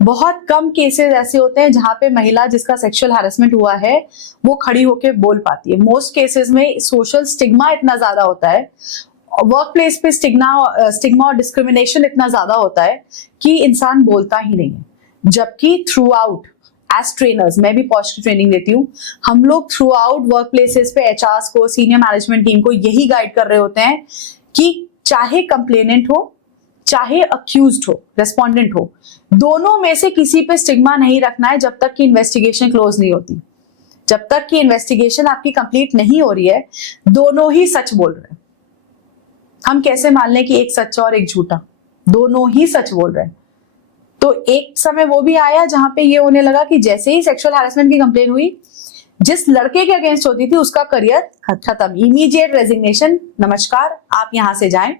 बहुत कम केसेस ऐसे होते हैं जहां पे महिला जिसका सेक्सुअल हैरेसमेंट हुआ है वो खड़ी होके बोल पाती है। मोस्ट केसेस में सोशल स्टिग्मा इतना ज्यादा होता है, वर्क प्लेस पे स्टिग्मा और डिस्क्रिमिनेशन इतना ज्यादा होता है कि इंसान बोलता ही नहीं है। जबकि थ्रू आउट एज ट्रेनर्स, मैं भी पॉश की ट्रेनिंग देती हूँ, हम लोग थ्रू आउट वर्क प्लेसेस पे एचआरस को, सीनियर मैनेजमेंट टीम को यही गाइड कर रहे होते हैं कि चाहे कंप्लेनेंट हो, चाहे अक्यूज्ड हो, रेस्पोंडेंट हो, दोनों में से किसी पे स्टिग्मा नहीं रखना है जब तक कि इन्वेस्टिगेशन क्लोज नहीं होती। जब तक कि इन्वेस्टिगेशन आपकी कंप्लीट नहीं हो रही है, दोनों ही सच बोल रहे हैं। हम कैसे मान लें कि एक सच्चा और एक झूठा? दोनों ही सच बोल रहे हैं। तो एक समय वो भी आया जहां पे ये होने लगा कि जैसे ही सेक्सुअल हैरेसमेंट की कंप्लेन हुई, जिस लड़के के अगेंस्ट होती थी उसका करियर खत्म, इमीडिएट रेजिग्नेशन, नमस्कार आप यहां से जाएं,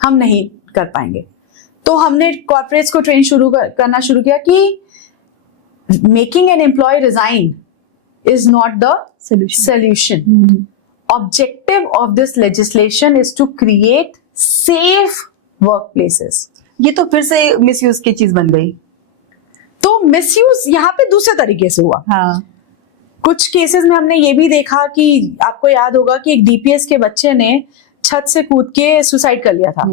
हम नहीं कर पाएंगे। तो हमने कॉर्पोरेट्स को ट्रेन करना शुरू किया कि making an employee resign is not the solution. Objective of this legislation is to create safe workplaces. ये तो फिर से मिसयूज की चीज बन गई। तो मिसयूज यहाँ पे दूसरे तरीके से हुआ। हाँ। कुछ केसेस में हमने ये भी देखा कि आपको याद होगा कि एक डीपीएस के बच्चे ने छत से कूद के सुसाइड कर लिया था।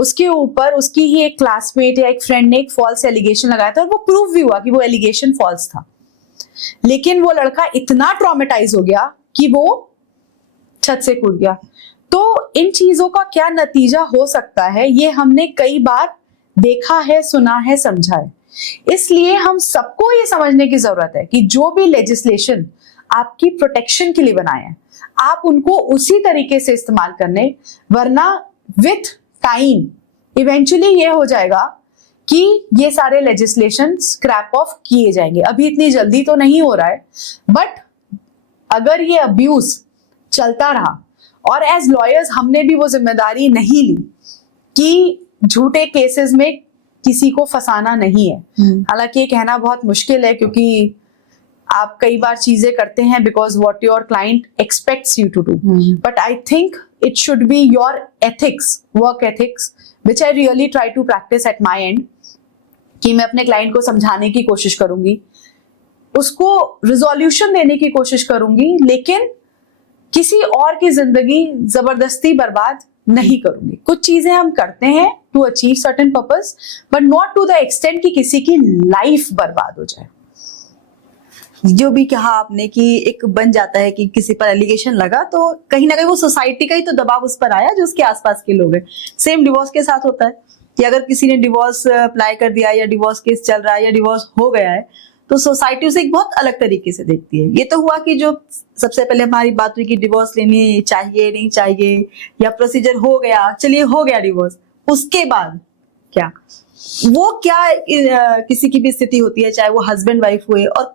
उसके ऊपर उसकी ही एक क्लासमेट या एक फ्रेंड ने एक फॉल्स एलिगेशन लगाया था और वो प्रूव भी हुआ कि वो एलिगेशन फॉल्स था। लेकिन वो लड़का इतना ट्रॉमेटाइज हो गया कि वो छत से कूद गया। तो इन चीजों का क्या नतीजा हो सकता है, ये हमने कई बार देखा है, सुना है, समझा है। इसलिए हम सबको ये समझने की जरूरत है कि जो भी लेजिस्लेशन आपकी प्रोटेक्शन के लिए बनाए हैं, आप उनको उसी तरीके से इस्तेमाल करने, वरना विथ टाइम इवेंचुअली ये हो जाएगा कि ये सारे लेजिस्लेशन स्क्रैप ऑफ किए जाएंगे। अभी इतनी जल्दी तो नहीं हो रहा है, बट अगर ये अब्यूज चलता रहा और एज लॉयर्स हमने भी वो जिम्मेदारी नहीं ली कि झूठे केसेस में किसी को फंसाना नहीं है। हालांकि ये कहना बहुत मुश्किल है क्योंकि आप कई बार चीजें करते हैं because what your client expects you to do, but I think it should be your ethics, work ethics, which I really try to practice at my end, कि मैं अपने क्लाइंट को समझाने की कोशिश करूंगी, उसको रिजोल्यूशन देने की कोशिश करूंगी, लेकिन किसी और की जिंदगी जबरदस्ती बर्बाद नहीं करूंगी। कुछ चीजें हम करते हैं to achieve certain purpose, but not to the extent कि किसी की लाइफ बर्बाद हो जाए। जो भी कहा आपने कि एक बन जाता है कि किसी पर एलिगेशन लगा तो कहीं ना कहीं वो सोसाइटी का ही तो दबाव उस पर आया जो उसके आसपास के लोग हैं। सेम डिवोर्स के साथ होता है कि अगर किसी ने डिवोर्स अप्लाई कर दिया या डिवोर्स केस चल रहा है या डिवोर्स हो गया है तो सोसाइटी उसे एक बहुत अलग तरीके से देखती है। ये तो हुआ कि जो सबसे पहले हमारी बात हुई कि डिवोर्स लेनी चाहिए नहीं चाहिए, या प्रोसीजर हो गया, चलिए हो गया डिवोर्स, उसके बाद क्या वो क्या किसी की भी स्थिति होती है, चाहे वो हस्बैंड वाइफ हुए, और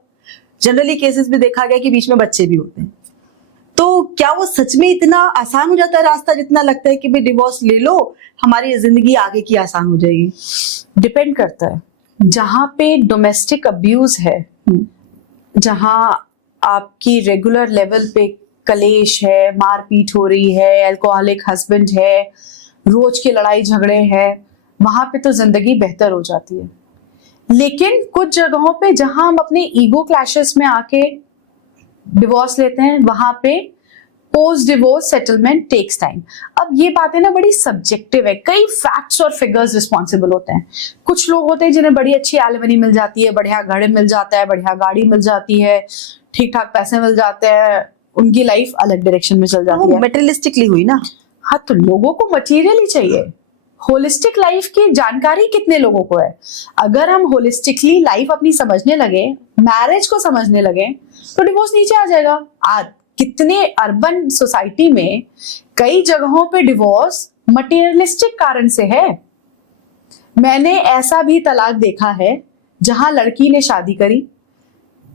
जनरली केसेस में देखा गया कि बीच में बच्चे भी होते हैं। तो क्या वो सच में इतना आसान हो जाता है रास्ता जितना लगता है कि भाई डिवोर्स ले लो हमारी जिंदगी आगे की आसान हो जाएगी? डिपेंड करता है। जहाँ पे डोमेस्टिक अब्यूज है, जहाँ आपकी रेगुलर लेवल पे कलेश है, मारपीट हो रही है, अल्कोहलिक हस्बैंड है, रोज के लड़ाई झगड़े हैं, वहां पे तो जिंदगी बेहतर हो जाती है। लेकिन कुछ जगहों पे जहां हम अपने ईगो क्लैशेस में आके डिवोर्स लेते हैं, वहां पे post divorce settlement takes time. अब ये बातें ना बड़ी सब्जेक्टिव है, कई फैक्ट्स और फिगर्स रिस्पॉन्सिबल होते हैं। कुछ लोग होते हैं जिन्हें बड़ी अच्छी एलिमनी मिल जाती है, बढ़िया घर मिल जाता है, बढ़िया गाड़ी मिल जाती है, ठीक ठाक पैसे मिल जाते हैं, उनकी लाइफ अलग डायरेक्शन में चल जाती है। मेटेरियलिस्टिकली हुई ना। हाँ, तो लोगों को मटेरियल ही चाहिए। होलिस्टिक लाइफ की जानकारी कितने लोगों को है? अगर हम होलिस्टिकली लाइफ अपनी समझने लगे, मैरिज को समझने लगे, तो डिवोर्स नीचे आ जाएगा। आज कितने अर्बन सोसाइटी में कई जगहों पे डिवोर्स मटेरियलिस्टिक कारण से है। मैंने ऐसा भी तलाक देखा है जहां लड़की ने शादी करी,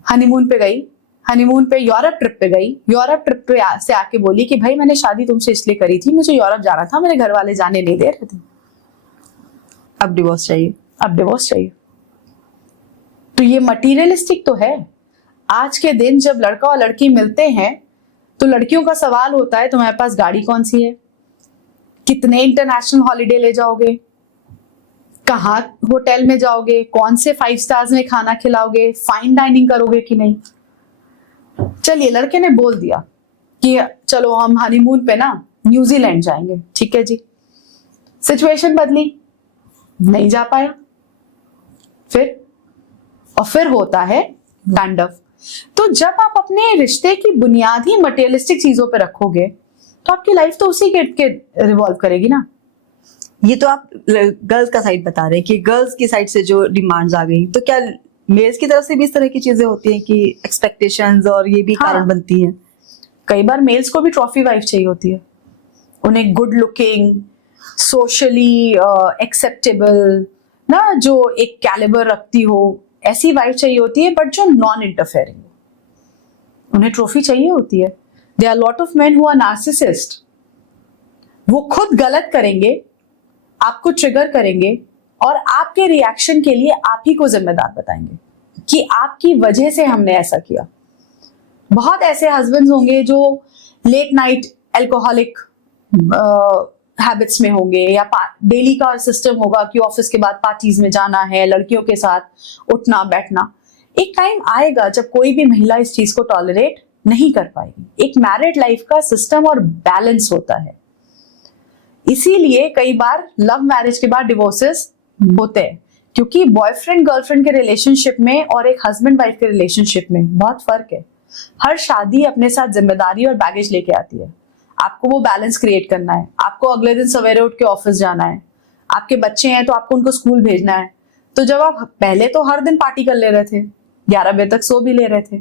हनीमून पे गई, हनीमून पे यूरोप ट्रिप पे गई, यूरोप ट्रिप पे से आके बोली कि भाई मैंने शादी तुमसे इसलिए करी थी, मुझे यूरोप जाना था, मेरे घर वाले जाने नहीं दे रहे थे, अब डिवोर्स चाहिए। अब डिवोर्स चाहिए। तो ये मटीरियलिस्टिक तो है। आज के दिन जब लड़का और लड़की मिलते हैं तो लड़कियों का सवाल होता है तुम्हारे पास गाड़ी कौन सी है, कितने इंटरनेशनल हॉलिडे ले जाओगे, कहाँ होटल में जाओगे, कौन से 5 स्टार्स में खाना खिलाओगे, फाइन डाइनिंग करोगे कि नहीं। चलिए लड़के ने बोल दिया कि चलो हम हनीमून पे ना न्यूजीलैंड जाएंगे, ठीक है जी। सिचुएशन बदली, नहीं जा पाया, फिर होता है तांडव। तो जब आप अपने रिश्ते की बुनियाद ही मटेरियलिस्टिक चीजों पे रखोगे तो आपकी लाइफ तो उसी के रिवॉल्व करेगी ना। ये तो आप गर्ल्स का साइड बता रहे हैं कि गर्ल्स की साइड से जो डिमांड्स आ गई, तो क्या मेल्स की तरफ से भी इस तरह की चीजें होती हैं कि एक्सपेक्टेशंस और ये भी कारण बनती हैं? कई बार मेल्स को भी ट्रॉफी वाइफ चाहिए होती है। उन्हें गुड लुकिंग, सोशली एक्सेप्टेबल ना, जो एक कैलिबर रखती हो, ऐसी वाइफ चाहिए होती है, बट जो नॉन इंटरफेयरिंग। उन्हें ट्रॉफी चाहिए होती है। There are lot of men who are narcissist. वो खुद गलत करेंगे, आपको ट्रिगर करेंगे और आपके रिएक्शन के लिए आप ही को जिम्मेदार बताएंगे कि आपकी वजह से हमने ऐसा किया। बहुत ऐसे हस्बैंड्स होंगे जो लेट नाइट अल्कोहलिक हैबिट्स में होंगे, या डेली का सिस्टम होगा कि ऑफिस के बाद पार्टीज में जाना है, लड़कियों के साथ उठना बैठना। एक टाइम आएगा जब कोई भी महिला इस चीज को टॉलरेट नहीं कर पाएगी। एक मैरिड लाइफ का सिस्टम और बैलेंस होता है। इसीलिए कई बार लव मैरिज के बाद डिवोर्सेस होते हैं, क्योंकि बॉयफ्रेंड गर्लफ्रेंड के रिलेशनशिप में और एक हस्बैंड वाइफ के रिलेशनशिप में बहुत फर्क है। हर शादी अपने साथ जिम्मेदारी और बैगेज लेके आती है। आपको वो बैलेंस क्रिएट करना है। आपको अगले दिन सवेरे उठ के ऑफिस जाना है, आपके बच्चे हैं तो आपको उनको स्कूल भेजना है। तो जब आप पहले तो हर दिन पार्टी कर ले रहे थे, 11 बजे तक सो भी ले रहे थे,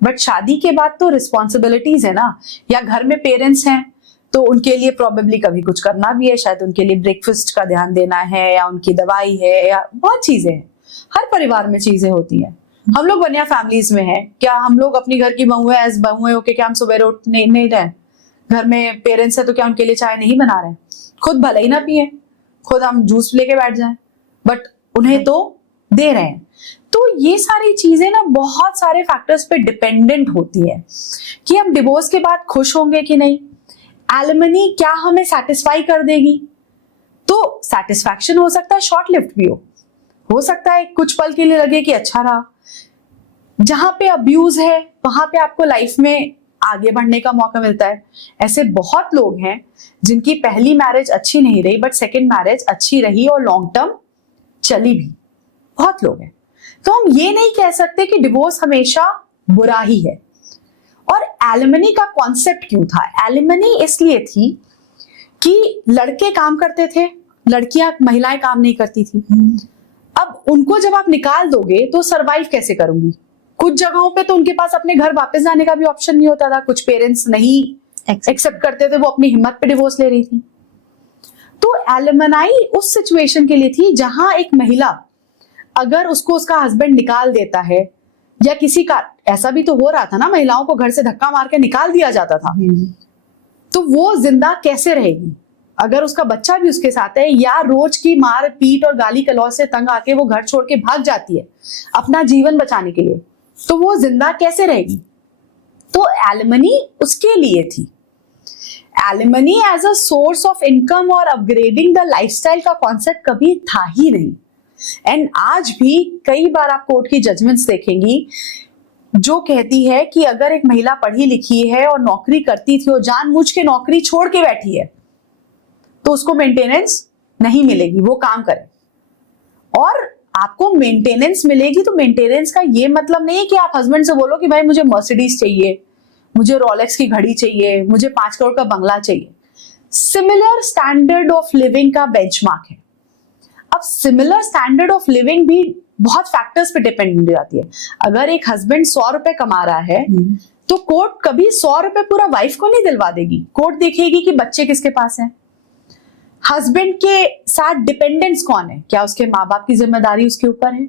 बट शादी के बाद तो रिस्पॉन्सिबिलिटीज है ना। या घर में पेरेंट्स हैं तो उनके लिए प्रोबेबली कभी कुछ करना भी है, शायद उनके लिए ब्रेकफास्ट का ध्यान देना है, या उनकी दवाई है, या बहुत चीजें हैं। हर परिवार में चीजें होती हैं। हम लोग बनिया फैमिलीज में हैं, क्या हम लोग अपनी घर की बहुएं एज बहुएं होके क्या हम सुबह उठ नहीं रहे? घर में पेरेंट्स है तो क्या उनके लिए चाय नहीं बना रहे? खुद भले ही ना पिए, खुद हम जूस लेके बैठ जाएं, बट उन्हें तो दे रहे हैं। तो ये सारी चीजें ना बहुत सारे फैक्टर्स पे डिपेंडेंट होती है कि हम डिवोर्स के बाद खुश होंगे कि नहीं। एलिमनी क्या हमें सेटिस्फाई कर देगी? तो सेटिस्फैक्शन हो सकता है शॉर्ट लिव्ड भी हो सकता है कुछ पल के लिए लगे कि अच्छा रहा। जहां पे अब्यूज है वहां पे आपको लाइफ में आगे बढ़ने का मौका मिलता है। ऐसे बहुत लोग हैं जिनकी पहली मैरिज अच्छी नहीं रही, बट सेकंड मैरिज अच्छी रही और लॉन्ग टर्म चली भी। बहुत लोग हैं। तो हम ये नहीं कह सकते कि डिवोर्स हमेशा बुरा ही है। और एलिमनी का कॉन्सेप्ट क्यों था? एलिमनी इसलिए थी कि लड़के काम करते थे, लड़कियां महिलाएं काम नहीं करती थी। अब उनको जब आप निकाल दोगे तो सरवाइव कैसे करूंगी? कुछ जगहों पे तो उनके पास अपने घर वापस जाने का भी ऑप्शन नहीं होता था। कुछ पेरेंट्स नहीं एक्सेप्ट करते थे, वो अपनी हिम्मत पे डिवोर्स ले रही थी। तो एलिमनी उस सिचुएशन के लिए थी जहां एक महिला अगर उसको उसका हस्बैंड निकाल देता है, या किसी का ऐसा भी तो हो रहा था ना, महिलाओं को घर से धक्का मार के निकाल दिया जाता था, तो वो जिंदा कैसे रहेगी? अगर उसका बच्चा भी उसके साथ है, या रोज की मार पीट और गाली गलौज से तंग आके वो घर छोड़ के भाग जाती है अपना जीवन बचाने के लिए, तो वो जिंदा कैसे रहेगी? तो एलिमनी उसके लिए थी। Alimony as a source of income और अपग्रेडिंग द लाइफस्टाइल का कॉन्सेप्ट कभी था ही नहीं। एंड आज भी कई बार आप कोर्ट की जजमेंट्स देखेंगी जो कहती है कि अगर एक महिला पढ़ी लिखी है और नौकरी करती थी और जानबूझ के नौकरी छोड़ के बैठी है तो उसको मेंटेनेंस नहीं मिलेगी, वो काम करे। और आपको मेंटेनेंस मिलेगी तो मेंटेनेंस का ये मतलब नहीं है कि आप हस्बैंड से बोलो कि भाई मुझे मर्सिडीज चाहिए, मुझे रोलेक्स की घड़ी चाहिए, मुझे 5 करोड़ का बंगला चाहिए। सिमिलर स्टैंडर्ड ऑफ लिविंग का बेंचमार्क है। अब सिमिलर स्टैंडर्ड ऑफ लिविंग भी बहुत फैक्टर्स पे डिपेंड हो जाती है। अगर एक हस्बैंड 100 रुपए कमा रहा है तो कोर्ट कभी 100 रुपए पूरा वाइफ को नहीं दिलवा देगी। कोर्ट देखेगी कि बच्चे किसके पास हैं, हस्बैंड के साथ डिपेंडेंस कौन है, क्या उसके माँ बाप की जिम्मेदारी उसके ऊपर है,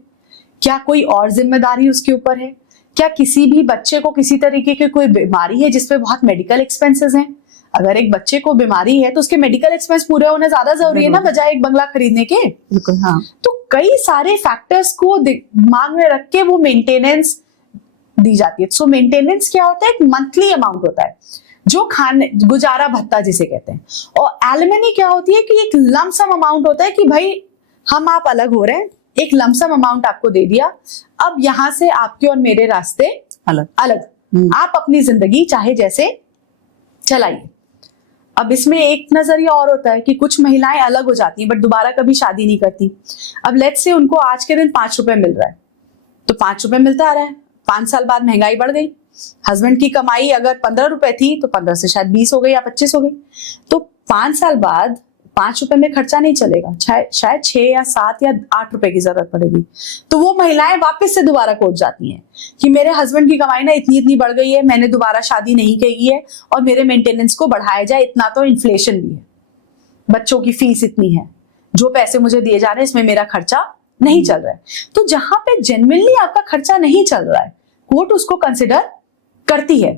क्या कोई और जिम्मेदारी उसके ऊपर है, क्या किसी भी बच्चे को किसी तरीके की कोई बीमारी है जिसपे बहुत मेडिकल एक्सपेंसेस हैं। अगर एक बच्चे को बीमारी है तो उसके मेडिकल एक्सपेंस पूरे होने ज्यादा जरूरी है ना, बजाय एक बंगला खरीदने के। बिल्कुल, हाँ। तो कई सारे फैक्टर्स को दिमाग में रख के वो मेंटेनेंस दी जाती है। सो मेंटेनेंस क्या होता है? एक मंथली अमाउंट होता है जो खाने गुजारा भत्ता जिसे कहते हैं। और एलिमनी क्या होती है कि एक लमसम अमाउंट होता है कि भाई हम आप अलग हो रहे हैं, एक लमसम अमाउंट आपको दे दिया, अब यहां से आपके और मेरे रास्ते अलग अलग, आप अपनी जिंदगी चाहे जैसे चलाइए। अब इसमें एक नजरिया और होता है कि कुछ महिलाएं अलग हो जाती हैं बट दोबारा कभी शादी नहीं करती। अब लेट्स से उनको आज के दिन 5 रुपए मिल रहा है तो 5 रुपए मिलता आ रहा है, 5 साल बाद महंगाई बढ़ गई, हस्बैंड की कमाई अगर 15 रुपए थी तो 15 से शायद 20 हो गई या 25 हो गई, तो 5 साल बाद 5 रुपए में खर्चा नहीं चलेगा, शायद 6 या 7 या 8 रुपए की जरूरत पड़ेगी। तो वो महिलाएं वापस से दोबारा कोर्ट जाती हैं कि मेरे हस्बैंड की कमाई ना इतनी बढ़ गई है, मैंने दोबारा शादी नहीं की है और मेरे मेंटेनेंस को बढ़ाया जाए, इतना तो इन्फ्लेशन भी है, बच्चों की फीस इतनी है, जो पैसे मुझे दिए जा रहे हैं इसमें मेरा खर्चा नहीं चल रहा है। तो जहां पे जेन्युइनली आपका खर्चा नहीं चल रहा है कोर्ट उसको कंसिडर करती है।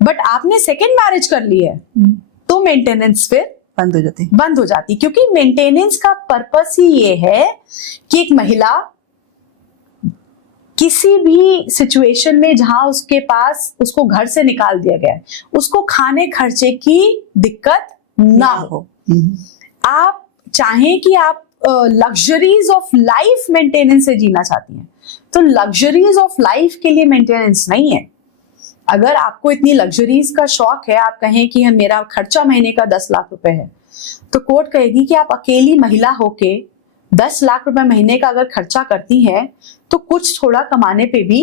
बट आपने सेकेंड मैरिज कर ली है तो मेंटेनेंस फिर बंद हो जाती, क्योंकि मेंटेनेंस का पर्पस ही ये है कि एक महिला किसी भी सिचुएशन में जहां उसके पास उसको घर से निकाल दिया गया है उसको खाने खर्चे की दिक्कत ना हो। आप चाहें कि आप लग्जरीज ऑफ लाइफ मेंटेनेंस से जीना चाहती हैं तो लग्जरीज ऑफ लाइफ के लिए मेंटेनेंस नहीं है। अगर आपको इतनी लग्जरीज का शौक है, आप कहें कि मेरा खर्चा महीने का 10 लाख रुपए है, तो कोर्ट कहेगी कि आप अकेली महिला होके 10 लाख रुपए महीने का अगर खर्चा करती हैं तो कुछ थोड़ा कमाने पे भी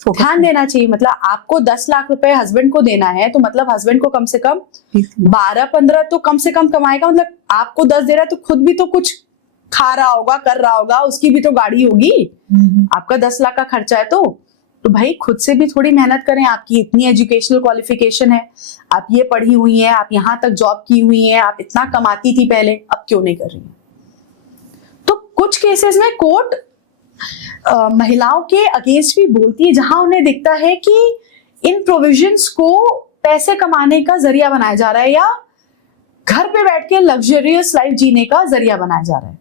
ध्यान देना चाहिए। मतलब आपको 10 लाख रुपए हस्बैंड को देना है तो मतलब हस्बैंड को कम से कम 12-15 तो कम से कम कमाएगा। मतलब आपको 10 दे रहा है तो खुद भी तो कुछ खा रहा होगा, कर रहा होगा, उसकी भी तो गाड़ी होगी। आपका 10 लाख का खर्चा है तो भाई खुद से भी थोड़ी मेहनत करें। आपकी इतनी एजुकेशनल क्वालिफिकेशन है, आप ये पढ़ी हुई हैं, आप यहां तक जॉब की हुई हैं, आप इतना कमाती थी पहले, अब क्यों नहीं कर रही हैं? तो कुछ केसेस में कोर्ट महिलाओं के अगेंस्ट भी बोलती है जहां उन्हें दिखता है कि इन प्रोविजंस को पैसे कमाने का जरिया बनाया जा रहा है या घर पे बैठ के लग्जरियस लाइफ जीने का जरिया बनाया जा रहा है।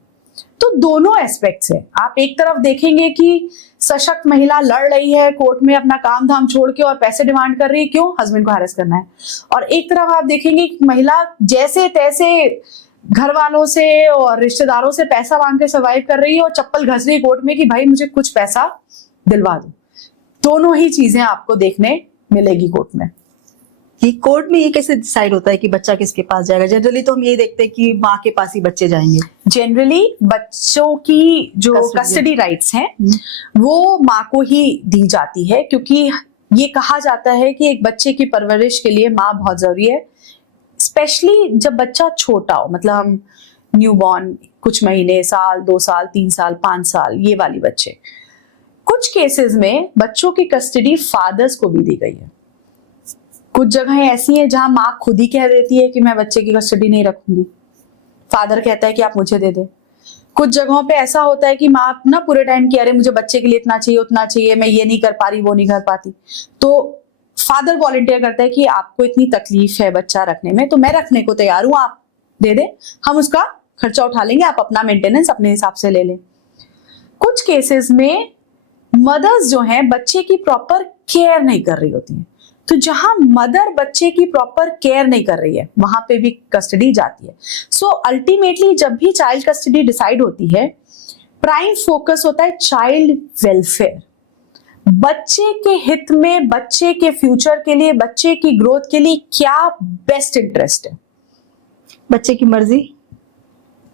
तो दोनों एस्पेक्ट्स है। आप एक तरफ देखेंगे कि सशक्त महिला लड़ रही है कोर्ट में अपना काम धाम छोड़ के और पैसे डिमांड कर रही है, क्यों? हस्बैंड को हैरेस करना है। और एक तरफ आप देखेंगे कि महिला जैसे तैसे घर वालों से और रिश्तेदारों से पैसा मांग के सर्वाइव कर रही है और चप्पल घस रही है कोर्ट में कि भाई मुझे कुछ पैसा दिलवा दो। दोनों ही चीजें आपको देखने मिलेगी कोर्ट में। कि कोर्ट में ये कैसे डिसाइड होता है कि बच्चा किसके पास जाएगा? जनरली तो हम ये देखते हैं कि माँ के पास ही बच्चे जाएंगे। जनरली बच्चों की जो कस्टडी राइट्स हैं वो माँ को ही दी जाती है, क्योंकि ये कहा जाता है कि एक बच्चे की परवरिश के लिए माँ बहुत जरूरी है, स्पेशली जब बच्चा छोटा हो। मतलब हम न्यूबॉर्न, कुछ महीने, साल, 2 साल, 3 साल, 5 साल, ये वाली बच्चे। कुछ केसेस में बच्चों की कस्टडी फादर्स को भी दी गई है। कुछ जगहें ऐसी हैं जहां माँ खुद ही कह देती है कि मैं बच्चे की कस्टडी नहीं रखूंगी, फादर कहता है कि आप मुझे दे दे। कुछ जगहों पे ऐसा होता है कि माँ ना पूरे टाइम की, अरे मुझे बच्चे के लिए इतना चाहिए, उतना चाहिए, मैं ये नहीं कर पा रही, वो नहीं कर पाती, तो फादर वॉलंटियर करता है कि आपको इतनी तकलीफ है बच्चा रखने में तो मैं रखने को तैयार हूं, आप दे दे, हम उसका खर्चा उठा लेंगे, आप अपना मेंटेनेंस अपने हिसाब से ले लें। कुछ केसेस में मदर्स जो हैं बच्चे की प्रॉपर केयर नहीं कर रही होती हैं, तो जहां मदर बच्चे की प्रॉपर केयर नहीं कर रही है वहां पे भी कस्टडी जाती है। सो अल्टीमेटली जब भी चाइल्ड कस्टडी डिसाइड होती है, प्राइम फोकस होता है चाइल्ड वेलफेयर, बच्चे के हित में, बच्चे के फ्यूचर के लिए, बच्चे की ग्रोथ के लिए क्या बेस्ट इंटरेस्ट है, बच्चे की मर्जी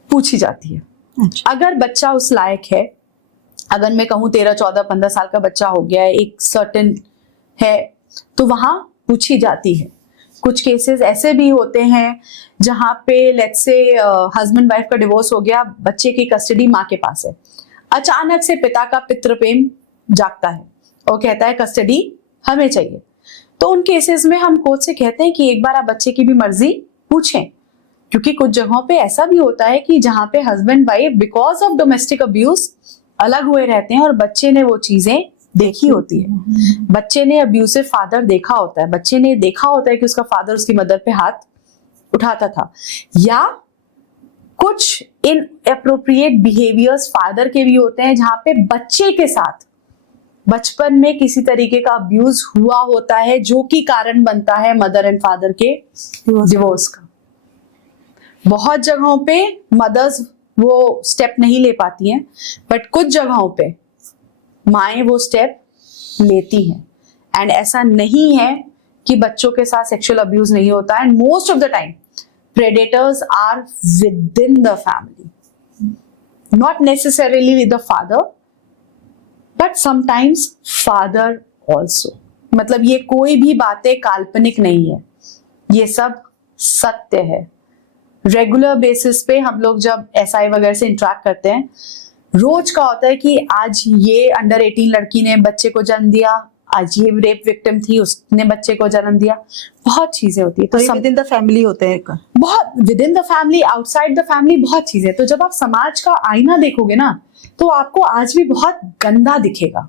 पूछी जाती है। अच्छा। अगर बच्चा उस लायक है, अगर मैं कहूं 13, 14, 15 साल का बच्चा हो गया है, एक सर्टेन है, तो वहां पूछी जाती है। कुछ केसेस ऐसे भी होते हैं जहां पे लेट्स से हस्बैंड वाइफ का डिवोर्स हो गया, बच्चे की कस्टडी माँ के पास है, अचानक से पिता का पितृ प्रेम जागता है और कहता है कस्टडी हमें चाहिए। तो उन केसेस में हम कोर्ट से कहते हैं कि एक बार आप बच्चे की भी मर्जी पूछें, क्योंकि कुछ जगहों पे ऐसा भी होता है कि जहां पे husband wife because of domestic abuse अलग हुए रहते हैं और बच्चे ने वो चीजें देखी होती है, बच्चे ने अब्यूसिव फादर देखा होता है, बच्चे ने देखा होता है कि उसका फादर उसकी मदर पे हाथ उठाता था, या कुछ इनएप्रोप्रिएट बिहेवियर्स फादर के भी होते हैं जहां पे बच्चे के साथ बचपन में किसी तरीके का अब्यूज हुआ होता है जो कि कारण बनता है मदर एंड फादर के डिवोर्स का। बहुत जगहों पे मदर्स वो स्टेप नहीं ले पाती हैं, बट कुछ जगहों पे माएं वो स्टेप लेती हैं। एंड ऐसा नहीं है कि बच्चों के साथ सेक्सुअल अब्यूज नहीं होता है, and most of the time predators are within the family, not necessarily with the father, but sometimes father also। मतलब ये कोई भी बातें काल्पनिक नहीं है, ये सब सत्य है। रेगुलर बेसिस पे हम लोग जब SI वगैरह से इंटरेक्ट करते हैं, रोज का होता है कि आज ये अंडर 18 लड़की ने बच्चे को जन्म दिया, आज ये रेप विक्टिम थी उसने बच्चे को जन्म दिया, बहुत चीजें होती है। तो विद इन द फैमिली होते हैं, बहुत with in the family, outside the family, बहुत चीजें। तो जब आप समाज का आईना देखोगे ना, तो आपको आज भी बहुत गंदा दिखेगा।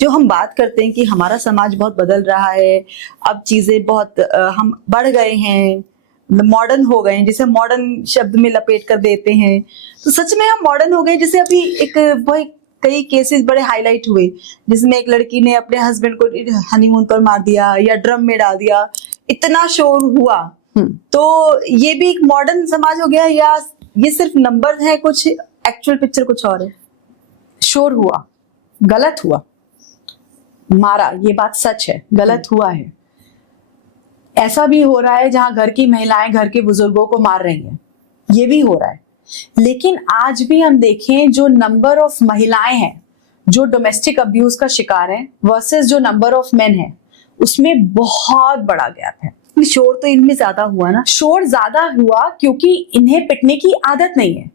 जो हम बात करते हैं कि हमारा समाज बहुत बदल रहा है, अब चीजें बहुत हम बढ़ गए हैं, मॉडर्न हो गए हैं, जिसे मॉडर्न शब्द में लपेट कर देते हैं, तो सच में हम मॉडर्न हो गए। जैसे अभी एक बहुत कई केसेस बड़े हाईलाइट हुए जिसमें एक लड़की ने अपने हस्बैंड को हनीमून पर मार दिया या ड्रम में डाल दिया, इतना शोर हुआ। तो ये भी एक मॉडर्न समाज हो गया, या ये सिर्फ नंबर है, कुछ एक्चुअल पिक्चर कुछ और है? शोर हुआ, गलत हुआ, मारा, ये बात सच है, गलत हुआ है। ऐसा भी हो रहा है जहां घर की महिलाएं घर के बुजुर्गों को मार रही हैं, ये भी हो रहा है। लेकिन आज भी हम देखें जो नंबर ऑफ महिलाएं हैं जो डोमेस्टिक अब्यूज का शिकार हैं वर्सेस जो नंबर ऑफ मेन है, उसमें बहुत बड़ा गैप है। शोर तो इनमें ज्यादा हुआ ना? शोर ज्यादा हुआ क्योंकि इन्हें पिटने की आदत नहीं है।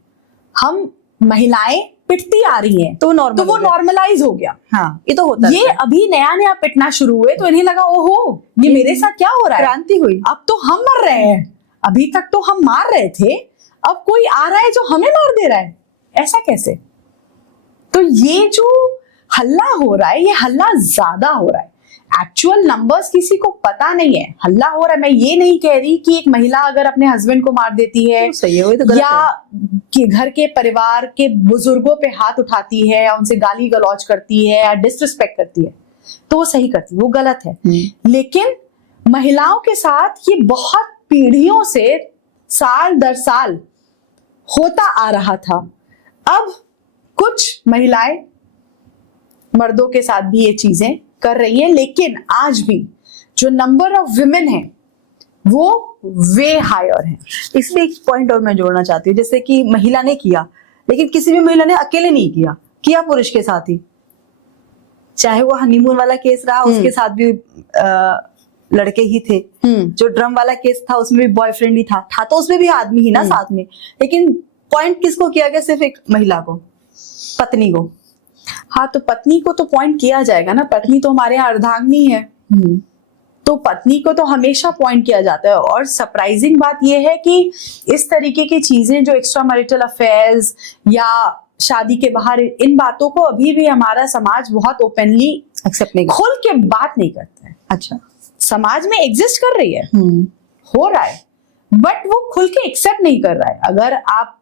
हम महिलाएं पिटती आ रही हैं तो वो नॉर्मलाइज हो गया। हाँ, ये तो होता है। ये अभी नया नया पिटना शुरू हुए तो इन्हें लगा ओहो ये मेरे साथ क्या हो रहा है, क्रांति हुई, अब तो हम मर रहे हैं, अभी तक तो हम मार रहे थे, अब कोई आ रहा है जो हमें मार दे रहा है, ऐसा कैसे? तो ये जो हल्ला हो रहा है, ये हल्ला ज्यादा हो रहा है। एक्चुअल नंबर्स किसी को पता नहीं है, हल्ला हो रहा है। मैं ये नहीं कह रही कि एक महिला अगर अपने हस्बैंड को मार देती है तो सही है, तो या कि घर के परिवार के बुजुर्गों पे हाथ उठाती है या उनसे गाली गलौज करती है या डिसरिस्पेक्ट करती है, तो वो सही करती है, वो गलत है। लेकिन महिलाओं के साथ ये बहुत पीढ़ियों से साल दर साल होता आ रहा था। अब कुछ महिलाएं मर्दों के साथ भी ये चीजें कर रही हैं, लेकिन आज भी जो नंबर ऑफ विमेन है वो वे हायर है। इसमें एक पॉइंट और मैं जोड़ना चाहती हूँ, जैसे कि महिला ने किया, लेकिन किसी भी महिला ने अकेले नहीं किया पुरुष के साथ ही। चाहे वो हनीमून वाला केस रहा, उसके साथ भी लड़के ही थे। जो ड्रम वाला केस था उसमें भी बॉयफ्रेंड ही था तो उसमें भी आदमी ही ना साथ में। लेकिन पॉइंट किसको किया गया? सिर्फ एक महिला को, पत्नी को। हाँ, तो पत्नी को तो पॉइंट किया जाएगा ना, पत्नी तो हमारे यहाँ अर्धांगिनी है, तो पत्नी को तो हमेशा पॉइंट किया जाता है। और सरप्राइजिंग बात यह है कि इस तरीके की चीजें जो एक्स्ट्रा मैरिटल अफेयर्स या शादी के बाहर, इन बातों को अभी भी हमारा समाज बहुत ओपनली एक्सेप्ट नहीं, खुल के बात नहीं करता है। अच्छा, समाज में एग्जिस्ट कर रही है, हो रहा है, बट वो खुल के एक्सेप्ट नहीं कर रहा है। अगर आप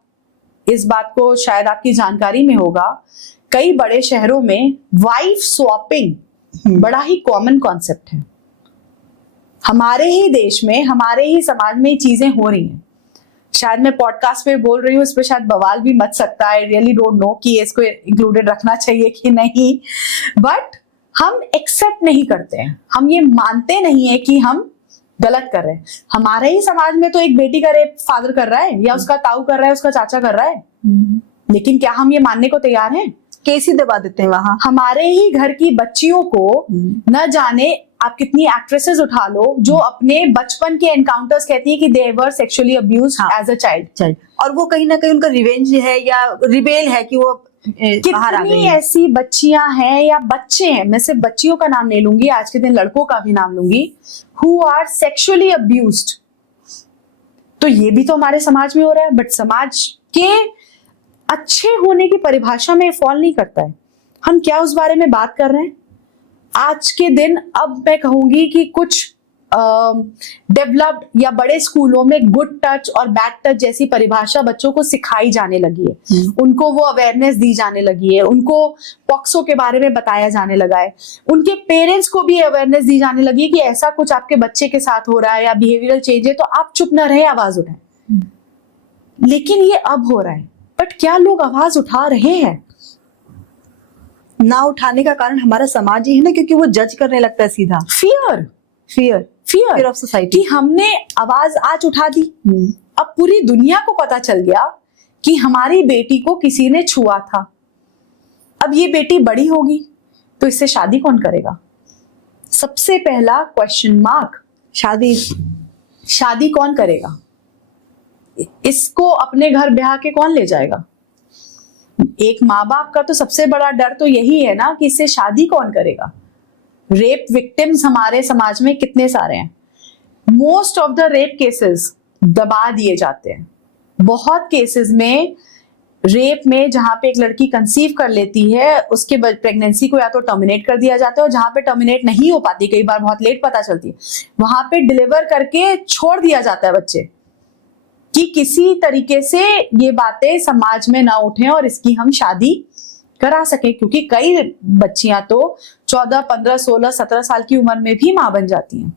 इस बात को, शायद आपकी जानकारी में होगा, कई बड़े शहरों में वाइफ स्वैपिंग बड़ा ही कॉमन कॉन्सेप्ट है। हमारे ही देश में, हमारे ही समाज में ये चीजें हो रही हैं। शायद मैं पॉडकास्ट में बोल रही हूँ, इस पे शायद बवाल भी मच सकता है, रियली डोंट नो कि इसको इंक्लूडेड रखना चाहिए कि नहीं, बट हम एक्सेप्ट नहीं करते हैं, हम ये मानते नहीं है कि हम गलत कर रहे हैं। हमारे ही समाज में तो एक बेटी का रेप फादर कर रहा है, या उसका ताऊ कर रहा है, उसका चाचा कर रहा है, लेकिन क्या हम ये मानने को तैयार हैं? केस ही दबा देते हैं वहां। हमारे ही घर की बच्चियों को न जाने, आप कितनी एक्ट्रेसेस उठा लो जो अपने बचपन के एनकाउंटर्स कहती है कि they were sexually abused as a child, और वो कहीं ना कहीं उनका रिवेंज है या रिबेल है कि वो बाहर आ गई कितनी है। ऐसी बच्चियां हैं या बच्चे हैं, मैं सिर्फ बच्चियों का नाम नहीं लूंगी, आज के दिन लड़कों का भी नाम लूंगी, हु आर सेक्सुअली अब्यूज्ड। तो ये भी तो हमारे समाज में हो रहा है, बट समाज के अच्छे होने की परिभाषा में फॉल नहीं करता है। हम क्या उस बारे में बात कर रहे हैं आज के दिन? अब मैं कहूंगी कि कुछ डेवलप्ड या बड़े स्कूलों में गुड टच और बैड टच जैसी परिभाषा बच्चों को सिखाई जाने लगी है, उनको वो अवेयरनेस दी जाने लगी है, उनको पॉक्सो के बारे में बताया जाने लगा है, उनके पेरेंट्स को भी अवेयरनेस दी जाने लगी है कि ऐसा कुछ आपके बच्चे के साथ हो रहा है या बिहेवियरल चेंज है तो आप चुप ना रहे, आवाज उठाएं। लेकिन ये अब हो रहा है, बट क्या लोग आवाज उठा रहे हैं? ना उठाने का कारण हमारा समाज ही है ना, क्योंकि वो जज करने लगता है सीधा। फियर फियर ऑफ सोसाइटी कि हमने आवाज आज उठा दी, अब पूरी दुनिया को पता चल गया कि हमारी बेटी को किसी ने छुआ था। अब ये बेटी बड़ी होगी तो इससे शादी कौन करेगा? सबसे पहला क्वेश्चन मार्क, शादी कौन करेगा? इसको अपने घर ब्याह के कौन ले जाएगा? एक माँ बाप का तो सबसे बड़ा डर तो यही है ना कि इससे शादी कौन करेगा। रेप विक्टिम्स हमारे समाज में कितने सारे हैं। Most of the rape cases दबा दिए जाते हैं। बहुत केसेस में रेप में जहां पे एक लड़की कंसीव कर लेती है, उसके प्रेगनेंसी को या तो टर्मिनेट कर दिया जाता है, और जहां पे टर्मिनेट नहीं हो पाती, कई बार बहुत लेट पता चलती है, वहां पे डिलीवर करके छोड़ दिया जाता है बच्चे, कि किसी तरीके से ये बातें समाज में ना उठें और इसकी हम शादी करा सकें। क्योंकि कई बच्चियां तो 14, 15, 16, 17 साल की उम्र में भी मां बन जाती हैं।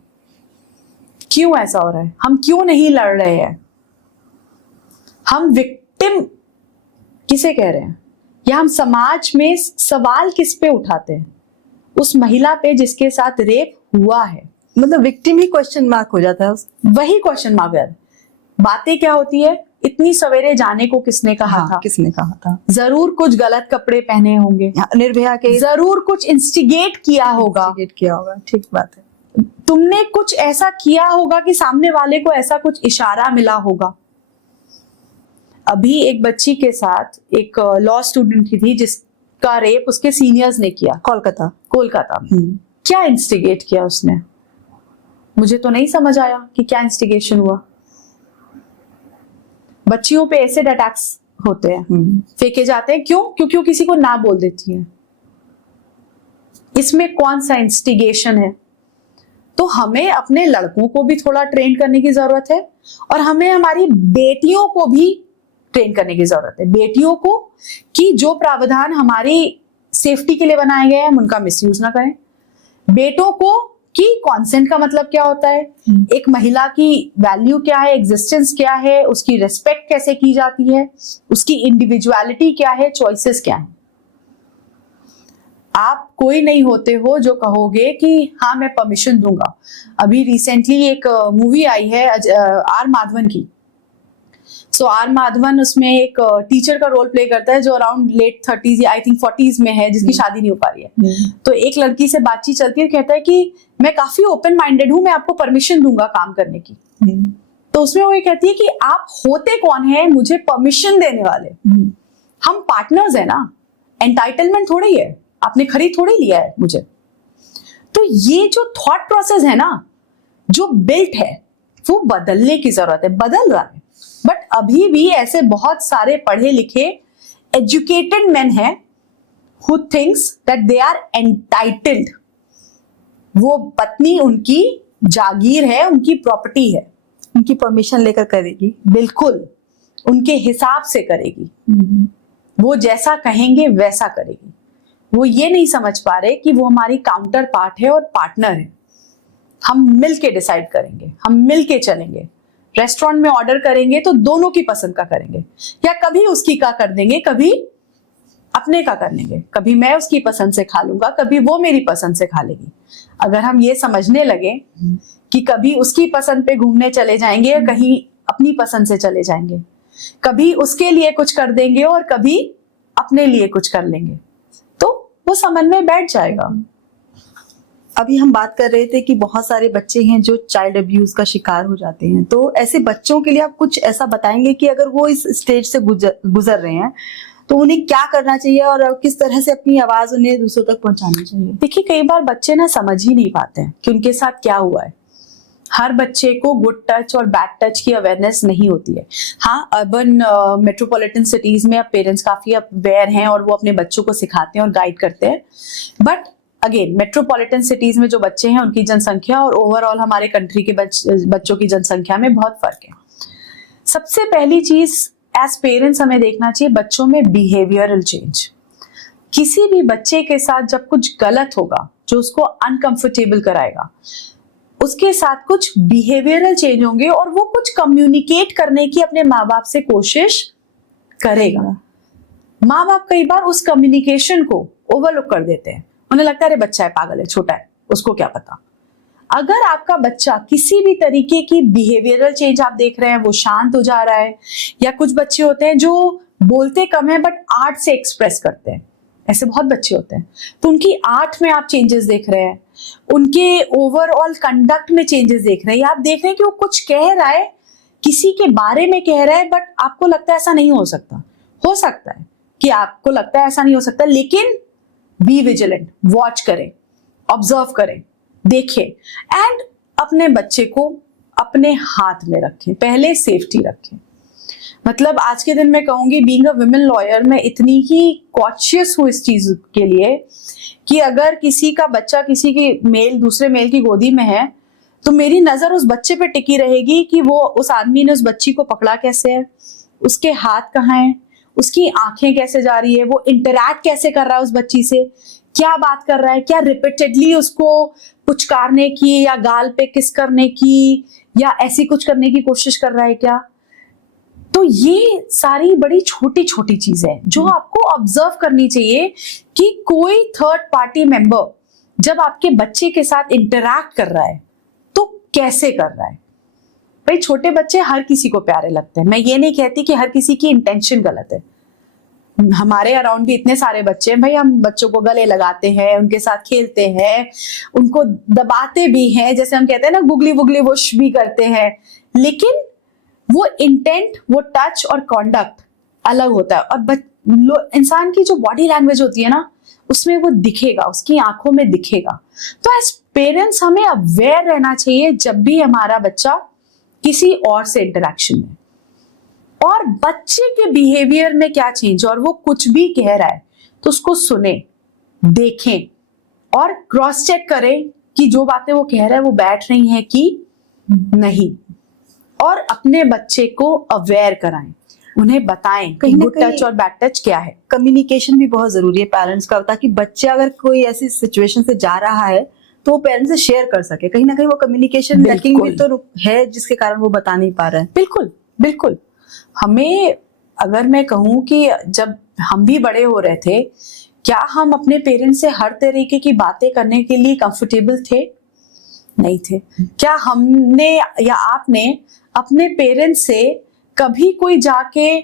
क्यों ऐसा हो रहा है? हम क्यों नहीं लड़ रहे हैं? हम विक्टिम किसे कह रहे हैं? या हम समाज में सवाल किस पे उठाते हैं? उस महिला पे जिसके साथ रेप हुआ है। मतलब विक्टिम ही क्वेश्चन मार्क हो जाता है, वही क्वेश्चन मार्क है। बातें क्या होती है? इतनी सवेरे जाने को किसने कहा था? किसने कहा था? जरूर कुछ गलत कपड़े पहने होंगे, निर्भया के जरूर कुछ इंस्टिगेट किया होगा। ठीक बात है। तुमने कुछ ऐसा किया होगा कि सामने वाले को ऐसा कुछ इशारा मिला होगा। अभी एक बच्ची के साथ एक लॉ स्टूडेंट की थी जिसका रेप उसके सीनियर्स ने किया, कोलकाता। क्या इंस्टिगेट किया उसने? मुझे तो नहीं समझ आया कि क्या इंस्टिगेशन हुआ। बच्चियों पे एसिड अटैक्स होते हैं, फेंके जाते हैं। क्यों? क्योंकि वो किसी को ना बोल देती है। इसमें कौन सा इंस्टिगेशन है? तो हमें अपने लड़कों को भी थोड़ा ट्रेन करने की जरूरत है, और हमें हमारी बेटियों को भी ट्रेन करने की जरूरत है। बेटियों को कि जो प्रावधान हमारी सेफ्टी के लिए बनाए गए हैं हम उनका मिसयूज ना करें। बेटों को कि कॉन्सेंट का मतलब क्या होता है, एक महिला की वैल्यू क्या है, एग्जिस्टेंस क्या है, उसकी रिस्पेक्ट कैसे की जाती है, उसकी इंडिविजुअलिटी क्या है, चॉइसेस क्या है। आप कोई नहीं होते हो जो कहोगे कि हाँ मैं परमिशन दूंगा। अभी रिसेंटली एक मूवी आई है आर माधवन की। सो आर माधवन उसमें एक टीचर का रोल प्ले करता है जो अराउंड लेट 30s या आई थिंक 40s में है, जिसकी शादी नहीं हो पा रही है। तो एक लड़की से बातचीत चलती है, कहता है कि मैं काफी ओपन माइंडेड हूं, मैं आपको परमिशन दूंगा काम करने की। तो उसमें वो ये कहती है कि आप होते कौन है मुझे परमिशन देने वाले? हम पार्टनर्स है ना, एंटाइटलमेंट थोड़ी है, आपने खरीद थोड़ी लिया है मुझे। तो ये जो थॉट प्रोसेस है ना, जो बिल्ट है, वो बदलने की जरूरत है। बदल रहा है, बट अभी भी ऐसे बहुत सारे पढ़े लिखे एजुकेटेड मेन हैं who thinks that they are entitled। वो पत्नी उनकी जागीर है, उनकी प्रॉपर्टी है, उनकी परमिशन लेकर करेगी। बिल्कुल उनके हिसाब से करेगी, वो जैसा कहेंगे वैसा करेगी। वो ये नहीं समझ पा रहे कि वो हमारी काउंटर पार्ट है और पार्टनर है। हम मिल के डिसाइड करेंगे, हम मिल के चलेंगे। रेस्टोरेंट में ऑर्डर करेंगे तो दोनों की पसंद का करेंगे, या कभी उसकी का कर देंगे, कभी अपने का कर लेंगे। कभी मैं उसकी पसंद से खा लूंगा, कभी वो मेरी पसंद से खा लेगी। अगर हम ये समझने लगे कि कभी उसकी पसंद पे घूमने चले जाएंगे या कहीं अपनी पसंद से चले जाएंगे, कभी उसके लिए कुछ कर देंगे और कभी अपने लिए कुछ कर लेंगे, तो वो समन्वय बैठ जाएगा। अभी हम बात कर रहे थे कि बहुत सारे बच्चे हैं जो चाइल्ड अब्यूज का शिकार हो जाते हैं, तो ऐसे बच्चों के लिए आप कुछ ऐसा बताएंगे कि अगर वो इस स्टेज से गुजर रहे हैं तो उन्हें क्या करना चाहिए और किस तरह से अपनी आवाज उन्हें दूसरों तक पहुंचानी चाहिए? देखिए, कई बार बच्चे ना समझ ही नहीं पाते हैं कि उनके साथ क्या हुआ है। हर बच्चे को गुड टच और बैड टच की अवेयरनेस नहीं होती है। हाँ, अर्बन मेट्रोपॉलिटन सिटीज में अब पेरेंट्स काफी अवेयर हैं और वो अपने बच्चों को सिखाते हैं और गाइड करते हैं। बट अगेन, मेट्रोपॉलिटन सिटीज में जो बच्चे हैं उनकी जनसंख्या और ओवरऑल हमारे कंट्री के बच्चों की जनसंख्या में बहुत फर्क है। सबसे पहली चीज एज पेरेंट्स हमें देखना चाहिए बच्चों में बिहेवियरल चेंज। किसी भी बच्चे के साथ जब कुछ गलत होगा जो उसको अनकंफर्टेबल कराएगा, उसके साथ कुछ बिहेवियरल चेंज होंगे और वो कुछ कम्युनिकेट करने की अपने माँ बाप से कोशिश करेगा। माँ बाप कई बार उस कम्युनिकेशन को ओवरलुक कर देते हैं। उन्हें लगता है अरे बच्चा है, पागल है, छोटा है, उसको क्या पता। अगर आपका बच्चा किसी भी तरीके की बिहेवियरल चेंज आप देख रहे हैं, वो शांत हो जा रहा है, या कुछ बच्चे होते हैं जो बोलते कम है बट आर्ट से एक्सप्रेस करते हैं, ऐसे बहुत बच्चे होते हैं, तो उनकी आर्ट में आप चेंजेस देख रहे हैं, उनके ओवरऑल कंडक्ट में चेंजेस देख रहे हैं, आप देख रहे हैं कि वो कुछ कह रहा है, किसी के बारे में कह रहा है, बट आपको लगता है ऐसा नहीं हो सकता। हो सकता है कि आपको लगता है ऐसा नहीं हो सकता, लेकिन बी विजिलेंट, वॉच करें, ऑब्जर्व करें, देखें एंड अपने बच्चे को अपने हाथ में रखें। पहले सेफ्टी रखें। मतलब आज के दिन मैं कहूंगी, बीइंग अ वुमेन लॉयर, मैं इतनी ही कॉन्शियस हूं इस चीज के लिए कि अगर किसी का बच्चा किसी की दूसरे मेल की गोदी में है, तो मेरी नजर उस बच्चे पे टिकी रहेगी कि वो उस आदमी ने उस बच्ची को पकड़ा कैसे है, उसके हाथ कहाँ हैं, उसकी आंखें कैसे जा रही है, वो इंटरैक्ट कैसे कर रहा है उस बच्ची से, क्या बात कर रहा है, क्या रिपीटेडली उसको पुचकारने की या गाल पे किस करने की या ऐसी कुछ करने की कोशिश कर रहा है क्या। तो ये सारी बड़ी छोटी छोटी चीजें हैं जो आपको ऑब्जर्व करनी चाहिए कि कोई थर्ड पार्टी मेंबर जब आपके बच्चे के साथ इंटरैक्ट कर रहा है तो कैसे कर रहा है। भाई, छोटे बच्चे हर किसी को प्यारे लगते हैं, मैं ये नहीं कहती कि हर किसी की इंटेंशन गलत है। हमारे अराउंड भी इतने सारे बच्चे हैं, भाई हम बच्चों को गले लगाते हैं, उनके साथ खेलते हैं, उनको दबाते भी हैं, जैसे हम कहते हैं ना गुगली वुगली वुश भी करते हैं, लेकिन वो इंटेंट, वो टच और कॉन्डक्ट अलग होता है। और इंसान की जो बॉडी लैंग्वेज होती है ना, उसमें वो दिखेगा, उसकी आंखों में दिखेगा। तो एज पेरेंट्स हमें अवेयर रहना चाहिए जब भी हमारा बच्चा किसी और से इंटरेक्शन में, और बच्चे के बिहेवियर में क्या चेंज, और वो कुछ भी कह रहा है तो उसको सुने, देखें और क्रॉस चेक करें कि जो बातें वो कह रहा है वो बैठ रही हैं कि नहीं, और अपने बच्चे को अवेयर कराएं, उन्हें बताएं कि गुड टच और बैड टच क्या है। कम्युनिकेशन भी बहुत जरूरी है पेरेंट्स का, ताकि बच्चा अगर कोई ऐसी सिचुएशन से जा रहा है तो वो पेरेंट्स से शेयर कर सके। कहीं ना कहीं वो कम्युनिकेशन लैकिंग भी तो है, जिसके कारण वो बता नहीं पा रहे हैं। बिल्कुल बिल्कुल। हमें, अगर मैं कहूँ कि जब हम भी बड़े हो रहे थे, क्या हम अपने पेरेंट्स से हर तरीके की बातें करने के लिए कंफर्टेबल थे? नहीं थे। क्या हमने या आपने अपने पेरेंट्स से कभी कोई जाके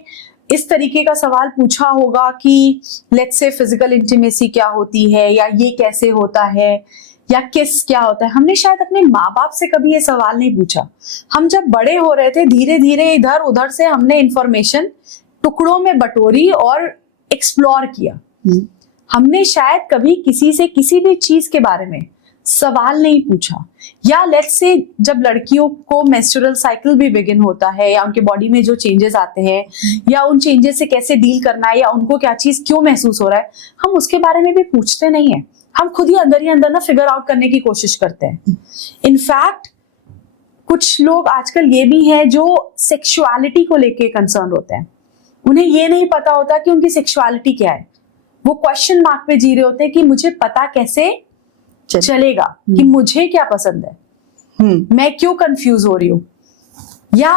इस तरीके का सवाल पूछा होगा कि लेट्स से फिजिकल इंटीमेसी क्या होती है, या ये कैसे होता है, या किस क्या होता है? हमने शायद अपने माँ बाप से कभी ये सवाल नहीं पूछा। हम जब बड़े हो रहे थे, धीरे धीरे इधर उधर से हमने इंफॉर्मेशन टुकड़ों में बटोरी और एक्सप्लोर किया। हमने शायद कभी किसी से किसी भी चीज के बारे में सवाल नहीं पूछा। या लेट्स से जब लड़कियों को मेंस्ट्रुअल साइकिल भी बिगिन होता है, या उनके बॉडी में जो चेंजेस आते हैं, या उन चेंजेस से कैसे डील करना है, या उनको क्या चीज क्यों महसूस हो रहा है, हम उसके बारे में भी पूछते नहीं है। हम खुद ही अंदर ना फिगर आउट करने की कोशिश करते हैं। इनफैक्ट कुछ लोग आजकल ये भी हैं जो सेक्सुअलिटी को लेके कंसर्न होते हैं। उन्हें ये नहीं पता होता कि उनकी सेक्सुअलिटी क्या है। वो क्वेश्चन मार्क पे जी रहे होते हैं कि मुझे पता कैसे चलेगा कि मुझे क्या पसंद है, मैं क्यों कंफ्यूज हो रही हूँ। या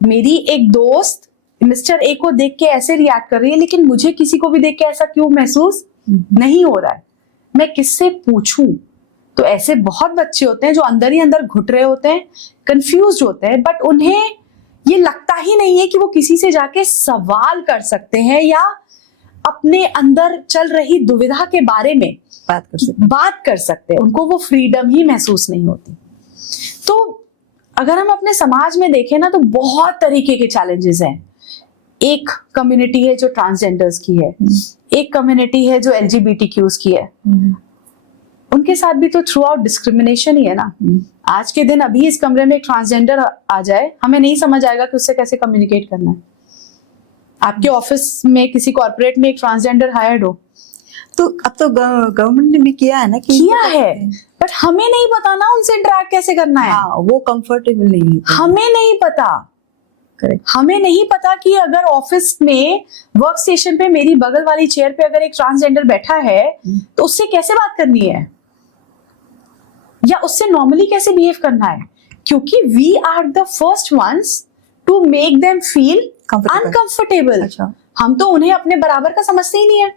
मेरी एक दोस्त मिस्टर ए को देख के ऐसे रिएक्ट कर रही है, लेकिन मुझे किसी को भी देख के ऐसा क्यों महसूस नहीं हो रहा है, मैं किससे पूछूं। तो ऐसे बहुत बच्चे होते हैं जो अंदर ही अंदर घुट रहे होते हैं, कंफ्यूज होते हैं, बट उन्हें ये लगता ही नहीं है कि वो किसी से जाके सवाल कर सकते हैं या अपने अंदर चल रही दुविधा के बारे में बात कर सकते हैं। उनको वो फ्रीडम ही महसूस नहीं होती। तो अगर हम अपने समाज में देखें ना, तो बहुत तरीके के चैलेंजेस हैं। एक कम्युनिटी है जो ट्रांसजेंडर्स की है, एक कम्युनिटी है जो LGBTQs की है। उनके साथ भी तो थ्रू आउट डिस्क्रिमिनेशन ही है ना। आज के दिन अभी इस कमरे में एक ट्रांसजेंडर आ जाए, हमें नहीं समझ आएगा कि उससे कैसे कम्युनिकेट करना है। आपके ऑफिस में किसी कॉर्पोरेट में एक ट्रांसजेंडर हायर्ड हो, तो अब तो गवर्नमेंट ने भी किया है ना, किया है, बट हमें नहीं पता ना उनसे इंटरेक्ट कैसे करना है। हाँ, वो कंफर्टेबल नहीं है, हमें नहीं पता। करेक्ट। हमें नहीं पता कि अगर ऑफिस में वर्क स्टेशन पे मेरी बगल वाली चेयर पे अगर एक ट्रांसजेंडर बैठा है तो उससे कैसे बात करनी है या उससे नॉर्मली कैसे बिहेव करना है, क्योंकि we are the first ones to make them feel uncomfortable. अच्छा। हम तो उन्हें अपने बराबर का समझते ही नहीं है।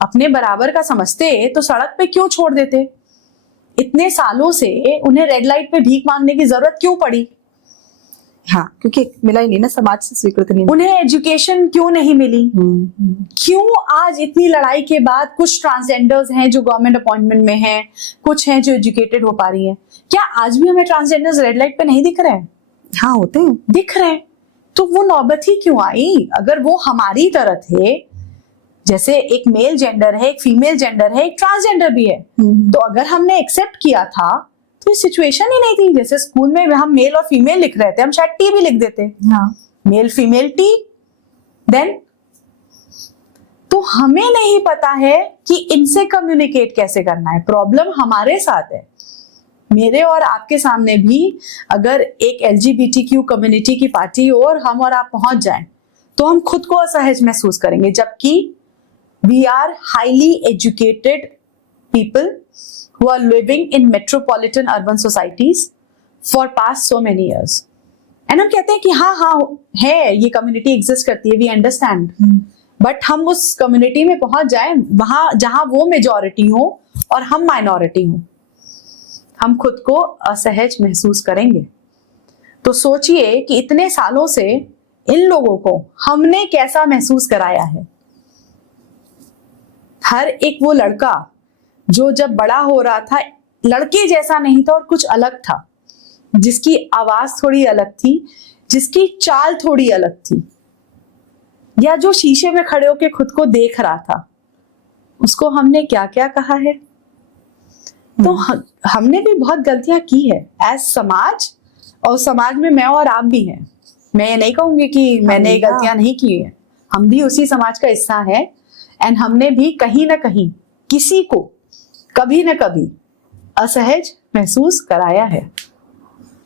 अपने बराबर का समझते तो सड़क पे क्यों छोड़ देते। इतने सालों से उन्हें रेड लाइट पे भीख मांगने की जरूरत क्यों पड़ी। हाँ, क्योंकि मिला ही नहीं ना, समाज से स्वीकृत नहीं। उन्हें एजुकेशन क्यों नहीं मिली। क्यों आज इतनी लड़ाई के बाद कुछ ट्रांसजेंडर्स हैं जो गवर्नमेंट अपॉइंटमेंट में हैं, कुछ हैं जो एजुकेटेड हो पा रही हैं। क्या आज भी हमें ट्रांसजेंडर्स रेड लाइट पे नहीं दिख रहे हैं? हाँ, होते हैं, दिख रहे हैं। तो वो नौबत ही क्यों आई? अगर वो हमारी तरह थे, जैसे एक मेल जेंडर है, एक फीमेल जेंडर है, एक ट्रांसजेंडर भी है, तो अगर हमने एक्सेप्ट किया था तो सिचुएशन ही नहीं थी। जैसे स्कूल में हम मेल और फीमेल लिख रहे थे, हम शायद टी भी लिख देते। हाँ, मेल फीमेल टी। देन तो हमें नहीं पता है कि इनसे कम्युनिकेट कैसे करना है। प्रॉब्लम हमारे साथ है। मेरे और आपके सामने भी अगर एक LGBTQ कम्युनिटी की पार्टी और हम और आप पहुंच जाएं तो हम खुद को असहज महसूस करेंगे, जबकि we are highly educated people who are living in metropolitan urban societies for past so many years. And हम कहते हैं कि हाँ है, ये कम्युनिटी एग्जिस्ट करती है, we understand. बट हम उस कम्युनिटी में पहुंच जाए वहां जहां वो मेजॉरिटी हो और हम माइनॉरिटी हो, हम खुद को असहज महसूस करेंगे। तो सोचिए कि इतने सालों से इन लोगों को हमने कैसा महसूस कराया है। हर एक वो लड़का जो जब बड़ा हो रहा था लड़के जैसा नहीं था और कुछ अलग था, जिसकी आवाज थोड़ी अलग थी, जिसकी चाल थोड़ी अलग थी, या जो शीशे में खड़े होकर खुद को देख रहा था, उसको हमने क्या क्या कहा है। तो हमने भी बहुत गलतियां की है एज समाज, और समाज में मैं और आप भी हैं। मैं ये नहीं कहूंगी कि मैंने गलतियां नहीं की है, हम भी उसी समाज का हिस्सा है। एंड हमने भी कहीं ना कहीं किसी को कभी ना कभी असहज महसूस कराया है।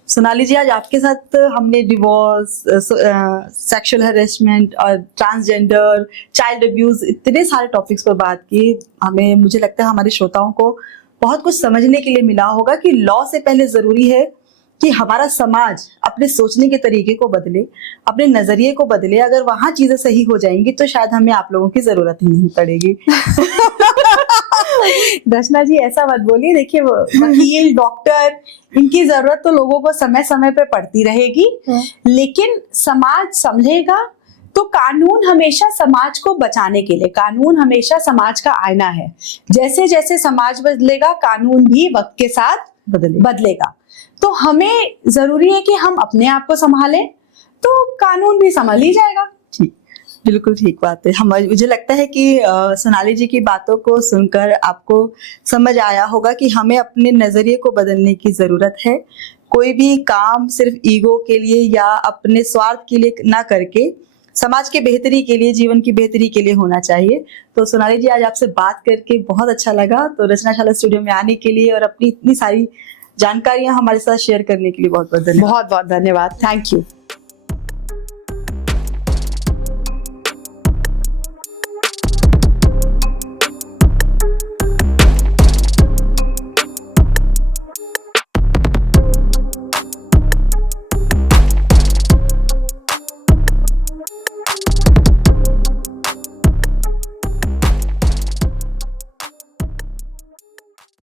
सोनाली जी, आज आपके साथ हमने डिवोर्स, सेक्सुअल हैरेसमेंट और ट्रांसजेंडर, चाइल्ड अब्यूज, इतने सारे टॉपिक्स पर बात की। मुझे लगता है हमारे श्रोताओं को बहुत कुछ समझने के लिए मिला होगा कि लॉ से पहले जरूरी है कि हमारा समाज अपने सोचने के तरीके को बदले, अपने नजरिए को बदले। अगर वहां चीजें सही हो जाएंगी तो शायद हमें आप लोगों की जरूरत ही नहीं पड़ेगी। दर्शना जी, ऐसा मत बोलिए। देखिए, वकील, डॉक्टर, इनकी जरूरत तो लोगों को समय समय पे पड़ती रहेगी, लेकिन समाज संभलेगा तो कानून हमेशा समाज को बचाने के लिए, कानून हमेशा समाज का आईना है। जैसे जैसे समाज बदलेगा, कानून भी वक्त के साथ बदलेगा। तो हमें जरूरी है कि हम अपने आप को संभालें, तो कानून भी संभाल ही जाएगा। ठीक, बिल्कुल ठीक बात है। मुझे लगता है कि सोनाली जी की बातों को सुनकर आपको समझ आया होगा कि हमें अपने नजरिए को बदलने की जरूरत है। कोई भी काम सिर्फ ईगो के लिए या अपने स्वार्थ के लिए ना करके समाज के बेहतरी के लिए, जीवन की बेहतरी के लिए होना चाहिए। तो सोनाली जी, आज आपसे बात करके बहुत अच्छा लगा। तो रचनाशाला स्टूडियो में आने के लिए और अपनी इतनी सारी जानकारियां हमारे साथ शेयर करने के लिए बहुत बहुत धन्यवाद। बहुत बहुत धन्यवाद, थैंक यू।